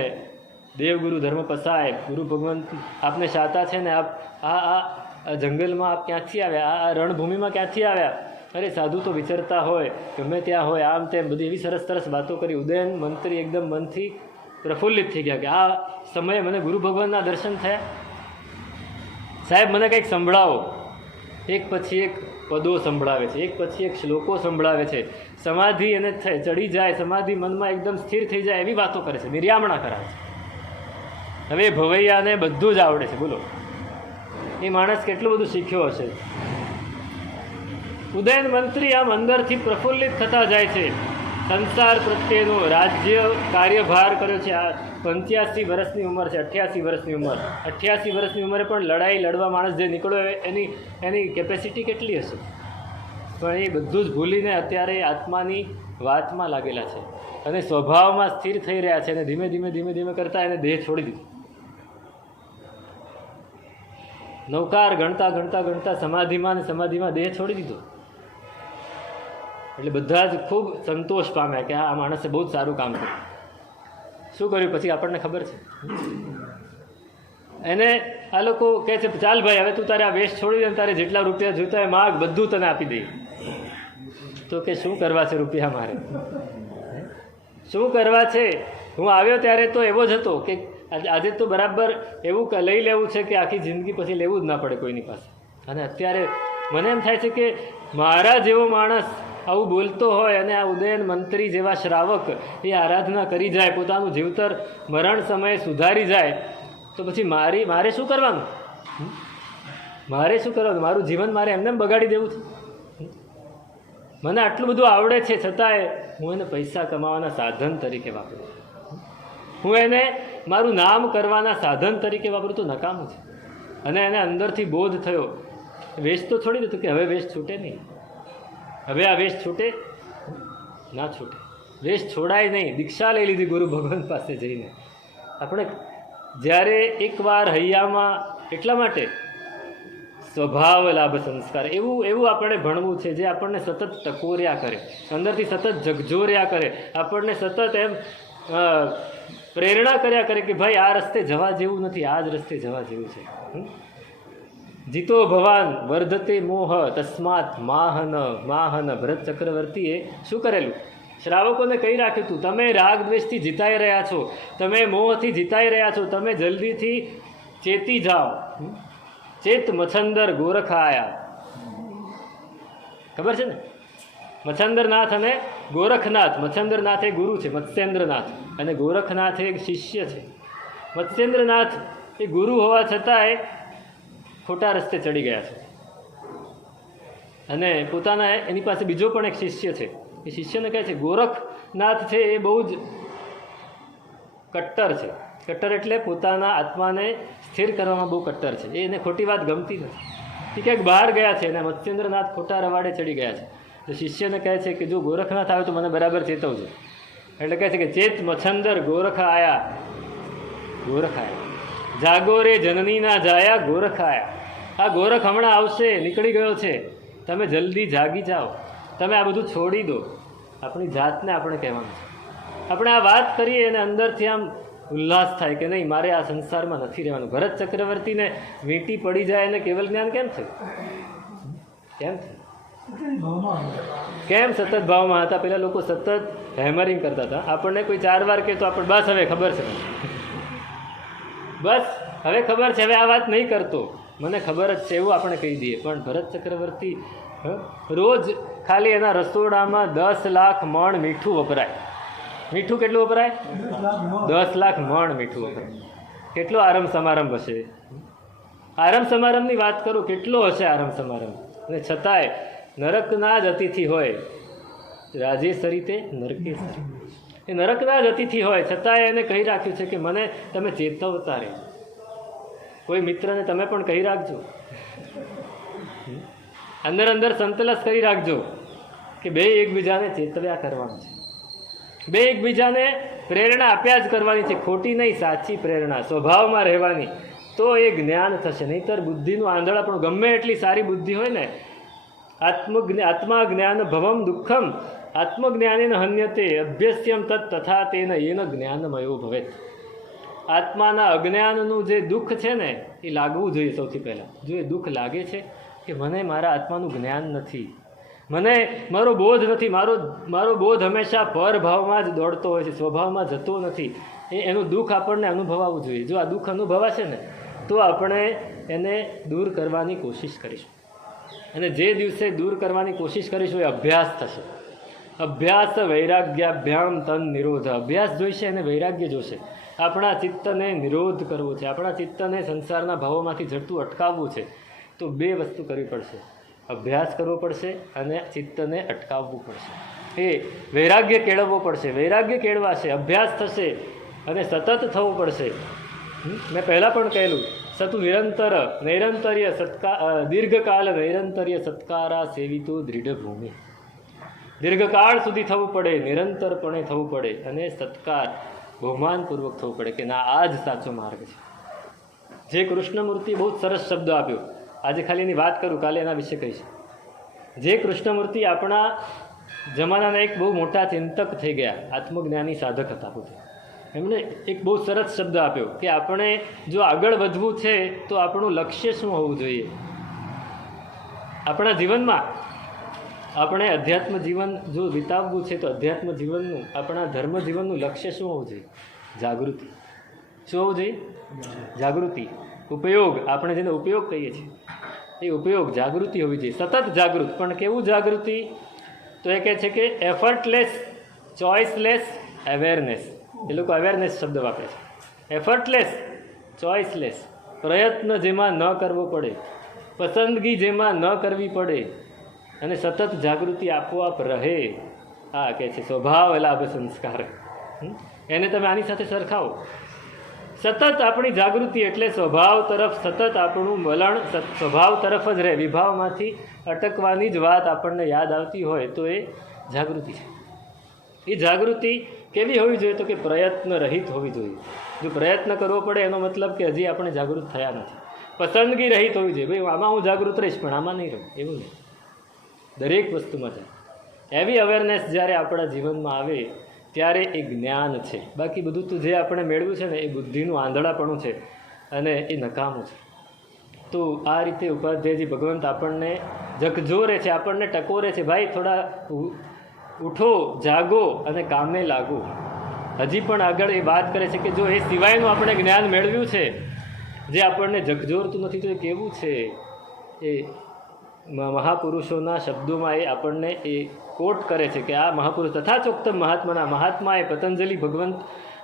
દેવગુરુ ધર્મ પસાય, ગુરુ ભગવંત આપને શાતા છે ને, આપ આ જંગલમાં આપ ક્યાંથી આવ્યા, આ રણભૂમિમાં ક્યાંથી આવ્યા? અરે સાધુ તો વિચરતા હોય, ગમે ત્યાં હોય, આમ તેમ બધી એવી સરસ સરસ વાતો કરી. ઉદયન મંત્રી એકદમ મનથી પ્રફુલ્લિત થઈ ગયા કે આ સમયે મને ગુરુ ભગવાનના દર્શન થયા. સાહેબ મને કંઈક સંભળાવો. એક પછી એક પદો સંભળાવે છે, એક પછી એક શ્લોકો સંભળાવે છે, સમાધિ એને ચડી જાય, સમાધિ મનમાં એકદમ સ્થિર થઈ જાય એવી વાતો કરે છે, નિર્યામણા કરાવે છે. હવે ભવૈયાને બધું જ આવડે છે, બોલો એ માણસ કેટલું બધું શીખ્યો હશે. ઉદયન મંત્રી આમ અંદરથી પ્રફુલ્લિત થતા જાય છે. સંસાર પ્રત્યેનો રાજ્ય કાર્યભાર કર્યો છે. આ 85 વર્ષની ઉંમર છે, 88 વર્ષની ઉંમર, 88 વર્ષની ઉંમરે પણ લડાઈ લડવા માણસ જે નીકળ્યો એની કેપેસિટી કેટલી હશે? પણ એ બધું જ ભૂલીને અત્યારે આત્માની વાતમાં લાગેલા છે અને સ્વભાવમાં સ્થિર થઈ રહ્યા છે અને ધીમે ધીમે ધીમે ધીમે કરતાં એને દેહ છોડી દીધો. નૌકાર ગણતા ગણતા ગણતા સમાધિમાં ને સમાધિમાં દેહ છોડી દીધો. એટલે બધા જ ખૂબ સંતોષ પામ્યા કે આ માણસે બહુ જ સારું કામ કર્યું. શું કર્યું પછી આપણને ખબર છે. એને આ લોકો કહે છે ચાલ ભાઈ હવે તું તારે આ વેશ છોડી દે, તારે જેટલા રૂપિયા જોઈતા હોય માગ, બધું તને આપી દઈએ. તો કે શું કરવા છે રૂપિયા મારે, શું કરવા છે? હું આવ્યો ત્યારે તો એવો જ હતો કે આજે તો બરાબર એવું લઈ લેવું છે કે આખી જિંદગી પછી લેવું જ ના પડે કોઈની પાસે. અને અત્યારે મને એમ થાય છે કે મારા જેવો માણસ આવું બોલતો હોય અને આ ઉદયન મંત્રી જેવા શ્રાવક એ આરાધના કરી જાય, પોતાનું જીવતર મરણ સમયે સુધારી જાય, તો પછી મારે શું કરવાનું? મારે શું કરવાનું? મારું જીવન મારે એમને બગાડી દેવું છે? મને આટલું બધું આવડે છે છતાંય હું એને પૈસા કમાવાના સાધન તરીકે વાપરું, હું એને મારું નામ કરવાના સાધન તરીકે વાપરું તો નકામું છે. અને એને અંદરથી બોધ થયો, વેશ તો છોડી દીધું કે હવે વેશ છૂટે નહીં, હવે આ વેશ છૂટે ના છૂટે, વેશ છોડાય નહીં. દીક્ષા લઈ લીધી ગુરુ ભગવાન પાસે જઈને. આપણે જ્યારે એકવાર હૈયામાં, એટલા માટે સ્વભાવ લાભ સંસ્કાર એવું આપણે ભણવું છે જે આપણને સતત ટકોર્યા કરે, અંદરથી સતત ઝકઝોર્યા કરે, આપણને સતત એમ પ્રેરણા કર્યા કરે કે ભાઈ આ રસ્તે જવા જેવું નથી, આ જ રસ્તે જવા જેવું છે. જીતો ભવાન વર્ધતે મોહ તસ્માત માહન માહન. ભરત ચક્રવર્તીએ શું કરેલું? શ્રાવકોને કહી રાખ્યું હતું, તમે રાગ દ્વેષથી જીતાઈ રહ્યા છો, તમે મોહથી જીતાઈ રહ્યા છો, તમે જલ્દીથી ચેતી જાઓ. ચેત મચ્છંદર ગોરખ આયા. ખબર છે ને? મચ્છંદરનાથ અને ગોરખનાથ. મચ્છંદરનાથ એ ગુરુ છે, મત્સ્યેન્દ્રનાથ, અને ગોરખનાથ એક શિષ્ય છે. મત્સ્યેન્દ્રનાથ એ ગુરુ હોવા છતાંય ખોટા રસ્તે ચડી ગયા છે અને પોતાના એની પાસે બીજો પણ એક શિષ્ય છે. એ શિષ્યને કહે છે, ગોરખનાથ છે એ બહુ જ કટ્ટર છે. કટ્ટર એટલે પોતાના આત્માને સ્થિર કરવામાં બહુ કટ્ટર છે. એને ખોટી વાત ગમતી નથી. એ ક્યાંક બહાર ગયા છે અને મત્સ્યેન્દ્રનાથ ખોટા રવાડે ચડી ગયા છે. તો શિષ્યને કહે છે કે જો ગોરખનાથ આવે તો મને બરાબર ચેતવજો. એટલે કહે છે કે ચેત મચ્છંદર ગોરખ આયા. ગોરખ આયા, જાગો રે જનનીના જાયા, ગોરખ આયા. આ ગોરખ હમણાં આવશે, નીકળી ગયો છે, તમે જલ્દી જાગી જાઓ, તમે આ બધું છોડી દો. આપણી જાતને આપણે કહેવાનું છે. આપણે આ વાત કરીએ અને અંદરથી આમ ઉલ્લાસ થાય કે નહીં મારે આ સંસારમાં નથી રહેવાનું. ભરત ચક્રવર્તીને વીંટી પડી જાય અને કેવલ જ્ઞાન કેમ થયું? કેમ થયું? કેમ સતત ભાવમાં હતા? પેલા લોકો સતત હેમરિંગ કરતા હતા. આપણને કોઈ 4 વાર કહે તો આપણે બસ હવે ખબર છે, બસ હવે ખબર છે, હવે આ વાત નહીં કરતો, મને ખબર જ છે એવું આપણે કહી દઈએ. પણ ભરત ચક્રવર્તી રોજ ખાલી એના રસોડામાં 10 લાખ મણ મીઠું વપરાય. મીઠું કેટલું વપરાય? 10 લાખ મણ મીઠું વપરાય. કેટલો આરંભ સમારંભ હશે? આરંભ સમારંભની વાત કરું, કેટલો હશે આરંભ સમારંભ? અને છતાંય નરકના જ અતિથિ હોય, રાજેસરી તે નરકેસરી, એ નરકના જ અતિથિ હોય છતાંય એને કહી રાખ્યું છે કે મને તમે ચેતવતા રહે. કોઈ મિત્રને તમે પણ કહી રાખજો, અંદર અંદર સંતલસ કરી રાખજો કે બે એકબીજાને ચેતવ્યા કરવાનું છે, બે એકબીજાને પ્રેરણા આપ્યા જ કરવાની છે, ખોટી નહીં સાચી પ્રેરણા, સ્વભાવમાં રહેવાની. તો એ જ્ઞાન થશે. નહીંતર બુદ્ધિનું આંધળા પણ ગમે એટલી સારી બુદ્ધિ હોય ને, આત્મા જ્ઞાન ભવમ દુઃખમ આત્મજ્ઞાનેન હન્યતે અભ્યસ્યમ તત્ તથા તેન એન જ્ઞાનમયો ભવેત. આત્માના અજ્ઞાનનું જે દુઃખ છે ને એ લાગવું જોઈએ. સૌથી પહેલાં જો એ દુઃખ લાગે છે કે મને મારા આત્માનું જ્ઞાન નથી, મને મારો બોધ નથી, મારો બોધ હંમેશા પરભાવમાં જ દોડતો હોય છે, સ્વભાવમાં જતો નથી, એનું દુઃખ આપણને અનુભવાવું જોઈએ. જો આ દુઃખ અનુભવાશે ને તો આપણે એને દૂર કરવાની કોશિશ કરીશું. અને જે દિવસે દૂર કરવાની કોશિશ કરીશું એ અભ્યાસ થશે. અભ્યાસ વૈરાગ્યાભ્યામ તન નિરોધ. અભ્યાસ જોઈશે અને વૈરાગ્ય જોશે. આપણા ચિત્તને નિરોધ કરવો છે, આપણા ચિત્તને સંસારના ભાવોમાંથી જડતું અટકાવવું છે, તો 2 વસ્તુ કરવી પડશે. અભ્યાસ કરવો પડશે અને ચિત્તને અટકાવવું પડશે. એ વૈરાગ્ય કેળવવો પડશે. વૈરાગ્ય કેળવાશે, અભ્યાસ થશે અને સતત થવું પડશે. મેં પહેલાં પણ કહેલું, સતુ નિરંતર નૈરંતર્ય દીર્ઘકાલ નૈરંતર્ય સત્કારા સેવિતો દૃઢ ભૂમિ. દીર્ઘકાળ સુધી થવું પડે, નિરંતરપણે થવું પડે અને સત્કાર બહુમાનપૂર્વક થવું પડે કે ના આ જ સાચો માર્ગ છે. જે કૃષ્ણમૂર્તિ બહુ સરસ શબ્દ આપ્યો, આજે ખાલી એની વાત કરું, કાલે એના વિશે કહીશ. જે કૃષ્ણમૂર્તિ આપણા જમાનાના એક બહુ મોટા ચિંતક થઈ ગયા, આત્મજ્ઞાની સાધક હતા પોતે. એમણે એક બહુ સરસ શબ્દ આપ્યો કે આપણે જો આગળ વધવું છે તો આપણું લક્ષ્ય શું હોવું જોઈએ? આપણા જીવનમાં આપણે અધ્યાત્મ જીવન જો વિતાવવું છે તો અધ્યાત્મ જીવનનું, આપણા ધર્મ જીવનનું લક્ષ્ય શું હોવું જોઈએ? જાગૃતિ. શું હોવું જોઈએ? જાગૃતિ. ઉપયોગ, આપણે જેને ઉપયોગ કહીએ છીએ એ ઉપયોગ, જાગૃતિ હોવી જોઈએ, સતત જાગૃત. પણ કેવું જાગૃતિ? તો એ કહે છે કે એફર્ટલેસ, ચોઇસલેસ અવેરનેસ. એ લોકો અવેરનેસ શબ્દ વાપરે છે. એફર્ટલેસ, ચોઇસલેસ, પ્રયત્ન જેમાં ન કરવો પડે, પસંદગી જેમાં ન કરવી પડે અને સતત જાગૃતિ આપોઆપ રહે. આ કહે છે સ્વભાવ લાભ સંસ્કાર. એને તમે આની સાથે સરખાવો. સતત આપણી જાગૃતિ એટલે સ્વભાવ તરફ સતત આપણું વલણ સ્વભાવ તરફ જ રહે. વિભાવમાંથી અટકવાની જ વાત આપણને યાદ આવતી હોય તો એ જાગૃતિ છે. એ જાગૃતિ કેવી હોવી જોઈએ? તો કે પ્રયત્ન રહિત હોવી જોઈએ. જો પ્રયત્ન કરવો પડે એનો મતલબ કે હજી આપણે જાગૃત થયા નથી. પસંદગી રહિત હોવી જોઈએ. ભાઈ આમાં હું જાગૃત રહીશ પણ આમાં નહીં રહું, એવું નહીં. દરેક વસ્તુમાં છે. એવી અવેરનેસ જ્યારે આપણા જીવનમાં આવે ત્યારે એ જ્ઞાન છે. બાકી બધું તો જે આપણે મેળવ્યું છે ને એ બુદ્ધિનું આંધળાપણું છે અને એ નકામું છે. તો આ રીતે ઉપાધ્યાયજી ભગવંત આપણને ઝકઝોરે છે, આપણને ટકોરે છે. ભાઈ થોડા ઉઠો, જાગો અને કામે લાગો. હજી પણ આગળ એ વાત કરે છે કે જો એ સિવાયનું આપણે જ્ઞાન મેળવ્યું છે જે આપણને ઝકઝોરતું નથી તો એ કેવું છે? એ મહાપુરુષોના શબ્દોમાં એ આપણને એ કોટ કરે છે કે આ મહાપુરુષ તથાચોક્તમ મહાત્માએ પતંજલિ ભગવંત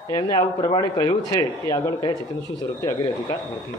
એમને આવું પ્રમાણે કહ્યું છે. એ આગળ કહે છે તેનું શું સ્વરૂપ? તે અગ્રે અધિકાર નથી.